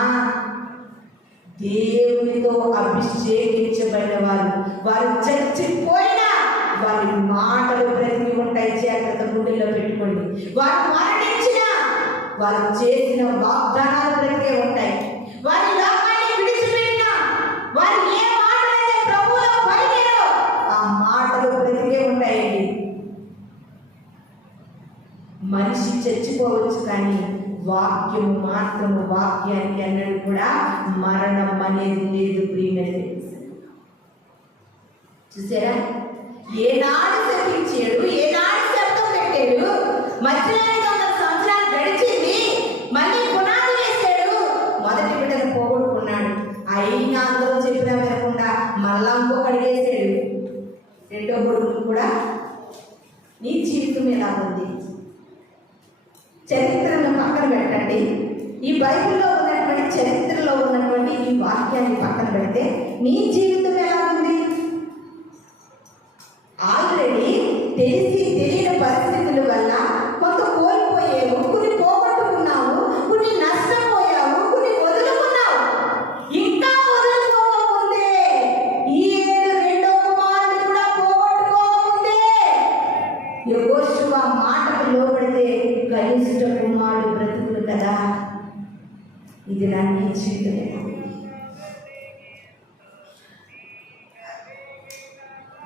దేవునితో అభిషేకించబడిన వారు చచ్చిపోయినా వారి మాటలు బ్రతికి ఉంటాయి. జాగ్రత్త గుండెల్లో పెట్టుకోండి. వారు మరణించిన వారు చేసిన వాగ్దానాలు బ్రతికే ఉంటాయి. వారి లోకాన్ని విడిచిపెట్టినా వారు ఏ మాటలైతే ప్రభువులో పలికారో ఆ మాటలు బ్రతికే ఉంటాయండి. మనిషి చచ్చిపోవచ్చు కానీ వాక్యము మాత్రము, వాక్యానికి అన్నది కూడా మరణం అనేది లేదు. ప్రియమైన చూసారా, ఏనాడు శపించాడు, ఏనాడు శబ్దం పెట్టాడు, మధ్యలో 500 సంవత్సరాలు గడిచింది, మళ్ళీ పునాది వేశాడు, మొదటి బిడ్డను పోగొట్టుకున్నాడు. అయినా అందరూ చెప్పినా వినకుండా మళ్ళా ఇంకొకటి వేసాడు, రెండో కొడుకు కూడా. నీ జీవితం ఎలా ఉంది? చరిత్రను పక్కన పెట్టండి, ఈ బైబిల్లో ఉన్నటువంటి చరిత్రలో ఉన్నటువంటి ఈ వాక్యాన్ని పక్కన పెడితే నీ జీవితం ఎలా ఉంది? ఆల్రెడీ తెలిసి తెలియని పరిస్థితుల వల్ల కొంత జీవితమే.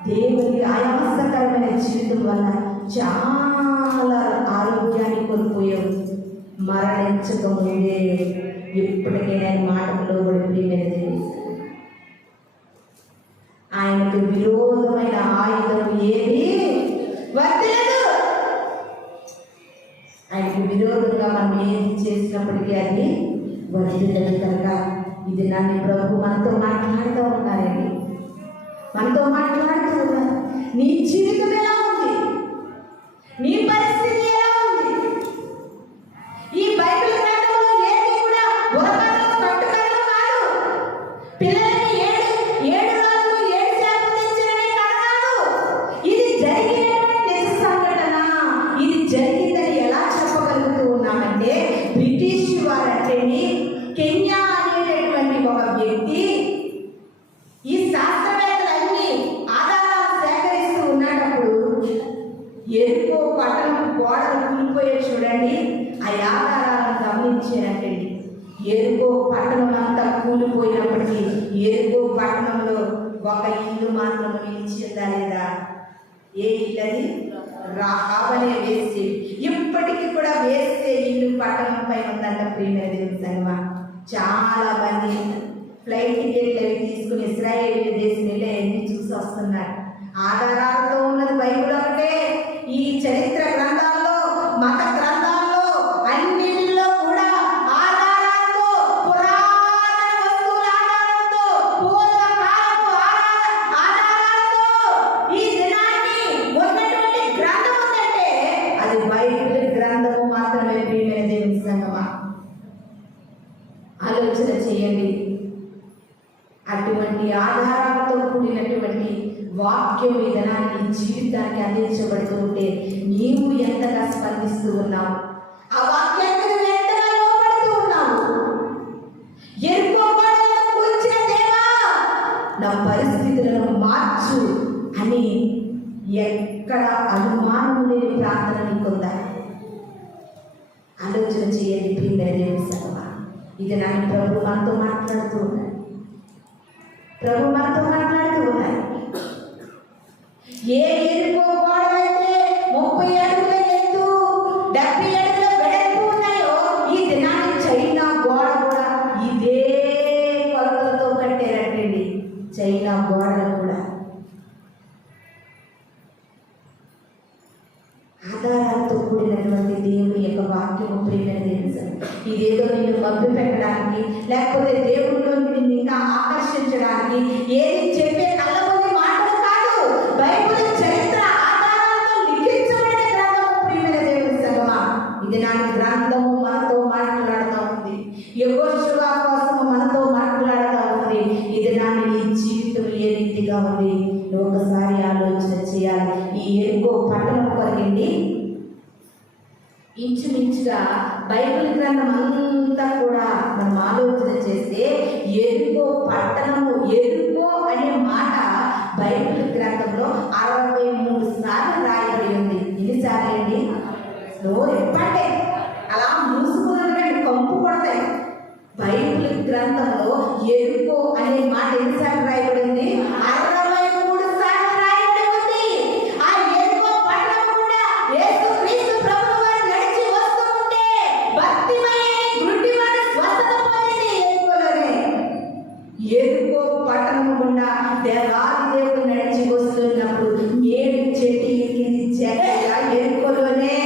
దేవుని ఆయాసకరమైన జీవితం వల్ల చాలా ఆరోగ్యాన్ని కోల్పోయావు. మరణించక ముందే ఎప్పటికైనా మాటలో ప్రియమైనది ఆయనకు విరోధమైన ఆయుధం ఏది వర్తిల్లదు. ఆయనకు విరోధంగా మనం ఏది చేసినప్పటికీ అది వర్తిల్లదు. కనుక ఇది నన్ను ప్రభు మనతో మాట్లాడుతూ ఉన్నారండి, మనతో మాట్లాడుతూ ఉన్నారు. నీ జీవితం ఎలా ఉంది? నీ పరిస్థితి ఎలా ఉంది? ఈ బైబిల్ గ్రంథంలో ఏది కూడా బుర్రకథలు, కట్టుకథలు కాదు. పిల్లలకి ఏడు రాజులు 7 శాపం తెచ్చారనే కథ కాదు. ఇది జరిగినటువంటి నిజ సంఘటన. ఇది జరిగిందని ఎలా చెప్పగలుగుతూ ఉన్నామంటే, బ్రిటిష్ వారంటేని కెన్యా అనేటటువంటి ఒక వ్యక్తి ఈ శాస్త్రవేత్తలన్నీ ఆధారాలు సేకరిస్తూ ఉన్నప్పుడు ఎరుకో పట్టణం గోడలు కూలిపోయే చూడండి. ఆ ఆధారాలను గమనించారంటండి. ఎరుకో పట్టణం అంతా కూలిపోయినప్పటికీ ఎరుకో పట్టణంలో ఒక ఇల్లు మాత్రం నిలిచిందా లేదా? ఏ ఇల్లది? రాహాబనే వేసే, ఇప్పటికీ కూడా వేసే ఇల్లు పట్టణంపై ఉందంట. ప్రియమైన దేవుని సంగమా, చాలా మంది ఫ్లైట్ టికెట్లు అవి తీసుకుని ఇజ్రాయేల్ దేశం వెళ్ళి అన్ని చూసి వస్తున్నారు. ఆధారాలతో ఉన్నది బైబిల్ ఒకటే. ఈ చరిత్ర గ్రంథాల్లో, మత గ్రంథాల్లో అన్నిటిలో కూడా ఆధారాలతో, పురాతన వస్తువుల ఆధారంతో, పూర్వకాలపు ఆధారాలతో ఈ దినాన్ని ఉన్నటువంటి గ్రంథం ఉందంటే అది బైబిల్ గ్రంథము మాత్రమే. ప్రియమైన దేవుని సంగమా, ఆలోచన చేయండి. అటువంటి ఆధారాలతో కూడినటువంటి వాక్యం ఈ దినాన్ని జీవితానికి అందించబడుతూ ఉంటే నీవు ఎంతగా స్పందిస్తూ ఉన్నావు? ఆ వాక్యానికి నువ్వు ఎంతగా లోబడుతూ ఉన్నావు? ఎరుకోబడాలని కూర్చిన దేవా, నా పరిస్థితులను మార్చు అని ఎక్కడ అనుమానం లేని ప్రార్థన నీకుందా? ఆలోచన చేయండి. ప్రియమైన దేవుని సంగమా, ఇది నన్ను ప్రభు మనతో మాట్లాడుతూ ఉన్నాడు. ప్రభు మనతో మాట్లాడుతూ ఉన్నారు. ఏ ఎరుకో గోడలైతే 30 అడుగుల ఎత్తు, 70 అడుగుల వెడల్పు ఉన్నాయో, ఈ దినాన్ని చైనా గోడ కూడా ఇదే కొలతలతో కట్టారంటండి. చైనా గోడలు కూడా ఆధారాలతో కూడినటువంటి దేవుని యొక్క వాక్యము. ప్రియమైన దేవుని సంగమా, ఇదేదో నిన్ను మభ్య పెట్టడానికి, లేకపోతే దేవుడిలోకి నిన్ను ఇంకా ఆకర్షించడానికి ఏది చెప్పే కళ్ళబొల్లి మాటలు కాదు. బైబిల్ చరిత్ర ఆధారాలతో లిఖించబడిన గ్రంథము. ప్రియమైన దేవుని సంగమా, ఇది నా గ్రంథము మనతో మాట్లాడుతూ ఉంది. యెహోషువ కోసము మనతో మాట్లాడుతూ ఉంది. ఇది నాని నీ జీవితం ఏ రీతిగా ఉంది ఒకసారి ఆలోచన చేయాలి. ఈ ఎరుకో పట్టణం కొరకండి ఇంచుమించుగా బైబిల్ గ్రంథం అంతా కూడా మనం ఆలోచన చేస్తే ఎరుకో పట్టణము, ఎరుకో అనే మాట బైబిల్ గ్రంథంలో 63 సార్లు రాయబడి ఉంది. ఎన్నిసార్లు అండి? ఎప్పండి అలా మూసుకున్నటువంటి కంపు కొడతాయి. బైబిల్ గ్రంథంలో ఎరుకో అనే మాట ఎన్నిసార్లు రాయబడింది? 63 సార్లు రాయబడి ఉంది. ఆ ఎరుకో పట్టణం కూడా యేసుక్రీస్తు ప్రభువు వారు నడిచి వస్తూ ఉంటే భక్తిమయ్యని గుడ్డివాడు స్వస్థత పొందింది ఎరుకోలోనే. ఎరుకో పట్టణం గుండా దేవాది దేవుడు నడిచి వస్తున్నప్పుడు ఏడు చెట్టు ఎక్కింది చెక్కగా ఎరుకోలోనే.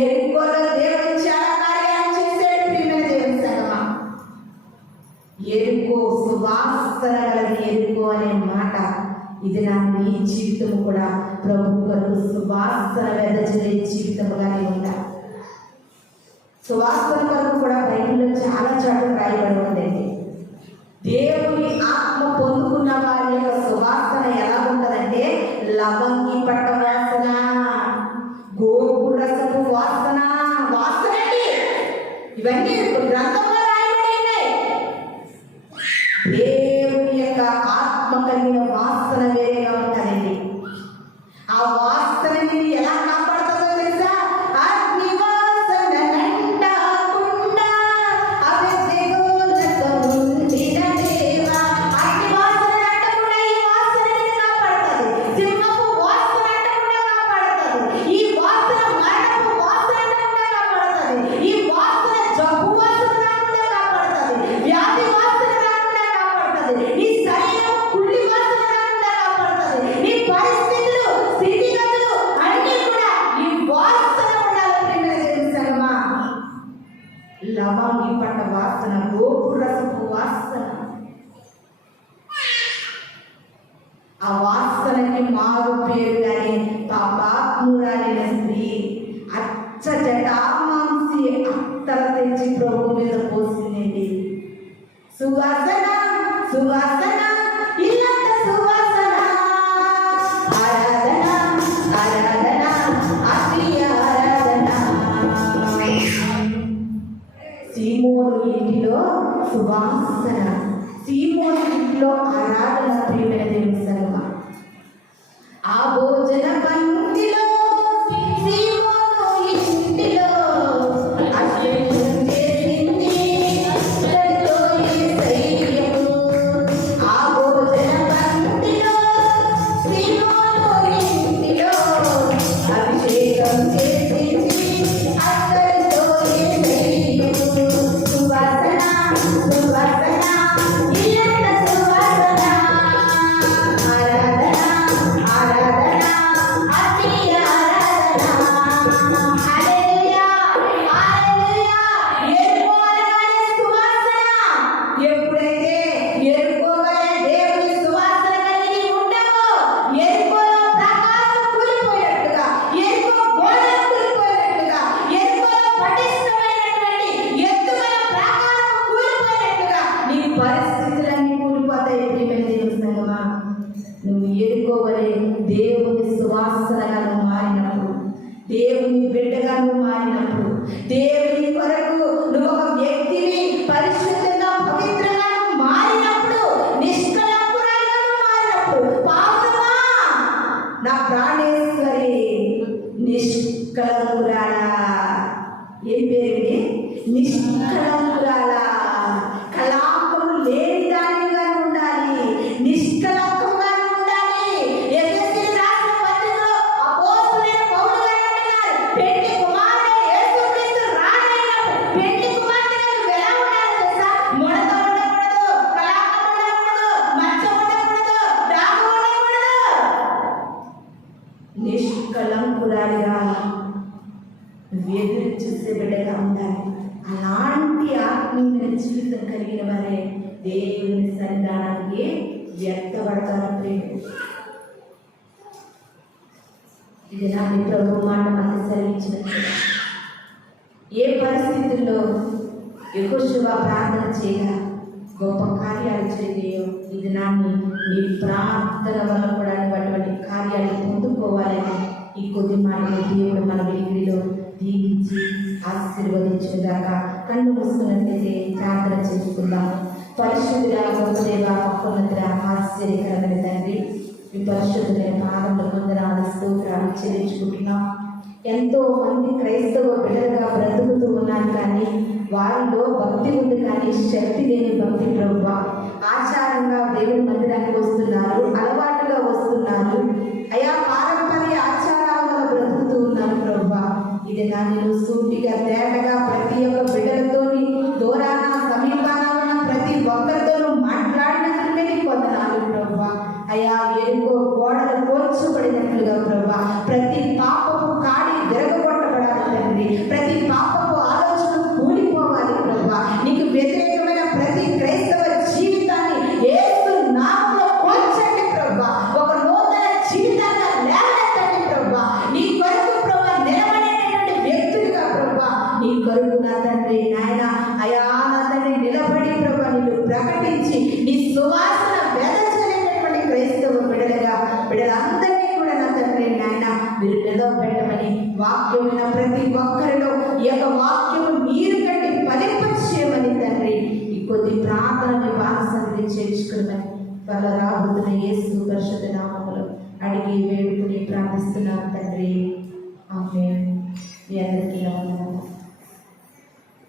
ఎరుకోలో దేవుడు చాలా కార్యాలు చేశాడు. ప్రియమైన దేవుని సంగమా, ఎరుకో సువాసన గలది. ఎరుకో అనే మాట ఇది నా నీ జీవితం కూడా ప్రభు కొరకు సువాసన వెదజల్లే జీవితముగానే ఉందా? సువాసన కొరకు కూడా బైబిల్లో చాలా చోట్ల రాయబడి ఉందండి. దేవుని ఆత్మ పొందుకున్న వారి యొక్క సువాసన ఎలా ఉంటుందంటే లవంగి పట్ట వాసన, గోపు రసపు వాసన, వాసన ఇవన్నీ గ్రంథంలో రాయబడి ఉన్నాయి. దేవుని యొక్క ఆత్మ కలిగిన వాసన వేరేగా ఉంటుందండి. ఆ వాసనని ఎలా కాపాడుతుందో తెలుసా? అగ్ని వాసన నంటకుండా అవి తెగులతో ఆ వాసనకి మారు పేరుగానే పాపాత్మురాలైన స్త్రీ అచ్చ జటామాంసి అత్తర తెచ్చి ప్రభు మీద పోసిందండి. సువాసన సువాసన ఇల్లంత సువాసన, ఆరాధన ఆరాధన ఆత్మీయ ఆరాధన. సీమోను ఇంటిలో సువాసన, సీమోను ఇంటిలో ఆరాధన. ప్రియమైన దేవుని సంగమా, ఆ భోజన పంక్తిలో సీమోను ఇంటిలో అభిషేకం చేసింది ఎంతో యేసయ్యకు. ఆ భోజన పంక్తిలో సీమోను ఇంటిలో అభిషేకం చేసింది ఎంతో యేసయ్యకు. సువాసన సువాసన ఇల్లంత సువాసన, ఆరాధన ఆరాధన ఆత్మీయ ఆరాధన. హల్లెలూయా హల్లెలూయా. ఎరుకో అనగానే సువాసన. ఎప్పుడైతే ఎరుకోగానే దేవుని సువాసన కలిగి ఉండవో, ఎరుకోలో ప్రకాశం కూలిపోయినట్టుగా, ఎరుకో గోడలు కూలిపోయినట్టుగా, ఎరుకోలో పటిష్టమైనటువంటి ఎత్తుగల ప్రకాశం కూలిపోయినట్టుగా నీ పరిస్థితులన్నీ కూలిపోతాయి. ప్రియమైన దేవుని సంగమా, నువ్వు ఎరుకోవలే దేవుని సువాసనగా నువ్వు మారినప్పుడు, దేవుని బిడ్డగా నువ్వు మారినప్పుడు, దేవుని కొరకు నువ్వు ఒక వ్యక్తిని పరిశుద్ధంగా పవిత్రంగా నువ్వు మారినప్పుడు, నిష్కళంకురాలిగా నువ్వు మారినప్పుడు, పావురమా నా ప్రాణేశ్వరి నిష్కళంకురాలా. ఏం పేరేంటి? నిష్కళంకురాలా. కళాంకము లేని దానిగా ఉండాలి, నిష్కళంకంగా ఉండాలి. ఎఫెసీయులకు రాసిన పత్రికలో అపోస్తలుడైన పౌలు గారు అంటున్నారు, పెళ్లి కుమారుడైన యేసుక్రీస్తు రానైనప్పుడు పెళ్లి కుమార్తెగా నువ్వు ఎలా ఉండాలి తెలుసా? ముడత ఉండకూడదు, కళాంకం ఉండకూడదు, మచ్చ ఉండకూడదు, దాగు ఉండకూడదు. నిష్కళంకురాలిగా నువ్వు ఎదురు చూసే బిడ్డగా ఉండాలి. అలాంటి ఆత్మీయ జీవితం కలిగిన వారే దేవుని సన్నిధానానికి వ్యక్తపడతారు. ప్రేమ ఇది నా ప్రభు మాట మనకు సెలవిచ్చినట్టు, ఏ పరిస్థితుల్లో యెహోషువ ప్రార్థన చేయగా గొప్ప కార్యాలు చేయలేయో, ఇది నాన్ని నీ ప్రార్థన వల్ల కూడా అటువంటి కార్యాలు పొందుకోవాలని ఈ కొద్ది మాటలు దేవుడు మన వెలుగులో దీవించి ఆశీర్వదించేదాకా కళ్ళు మూసుకున్నట్లయితే ప్రార్థన చేసుకుందాం. పరిశుద్ధుల గొప్ప దేవ, మహోన్నతుడ, ఆశ్చర్యకరమైన తండ్రి, ఈ పరిశుద్ధమైన పాదముల వందనాలు స్తోత్రాలు చెల్లించుకుంటున్నాం. ఎంతో మంది క్రైస్తవ బిడ్డలుగా బ్రతుకుతూ ఉన్నారు, కానీ వారిలో భక్తి ఉంది, కానీ శక్తి లేని భక్తి ప్రభువా. ఆచారంగా దేవుని మందిరానికి వస్తున్నారు, అలవాటుగా వస్తున్నారు, అయా పారంపర్య ఆచారాలను బ్రతుకుతూ ఉన్నారు ప్రభువా. ఇది నా నేను సూటిగా తేటగా ప్రతి ఒక్క బిడ్డలతోని దూరాన సమీపాన ఉన్న ప్రతి ఒక్కరితోనూ మాట్లాడినందుకే నీకు వందనాలు ప్రభువా. అయా ఎరుకో గోడలు కోల్చబడినట్లుగా ప్రభువా, ప్రతి పాపపు కాడి విరగొట్టబడాలి తండ్రి, ప్రతి పాపపు ఆలోచన కూలిపోవాలి ప్రభువా. నీకు వ్యతిరేకమైన ప్రతి క్రైస్తవ జీవితాన్ని యేసు నామములో కోల్చండి ప్రభువా. ఒక నూతన జీవితాన్ని లేవనెత్తండి ప్రభువా. నీ కొరకు ప్రభువా నిలబడేటటువంటి వ్యక్తులుగా ప్రభువా, నీ కొరకు నా తండ్రి నాయన అయా నా తండ్రి నిలబడి ప్రభువా నిన్ను ప్రకటించి నీ సువాసన వెదజల్లేటటువంటి క్రైస్తవ బిడ్డలందరినీ కూడా నా తండ్రి నాయన మీరు నిలవబెట్టమని, వాక్యమైన ప్రతి ఒక్కరిలో ఈ యొక్క వాక్యము నీరు కట్టి ఫలింపచేయమని తండ్రి ఈ కొద్ది ప్రార్థనని బాధసంధి చేర్చుకున్నామని వాళ్ళ రాబోతున్న యేసు పరిశుద్ధ నామములో అడిగి వేడుకుని ప్రార్థిస్తున్నాను తండ్రి. ఆమేన్. మీ అందరికీ వందనాలు.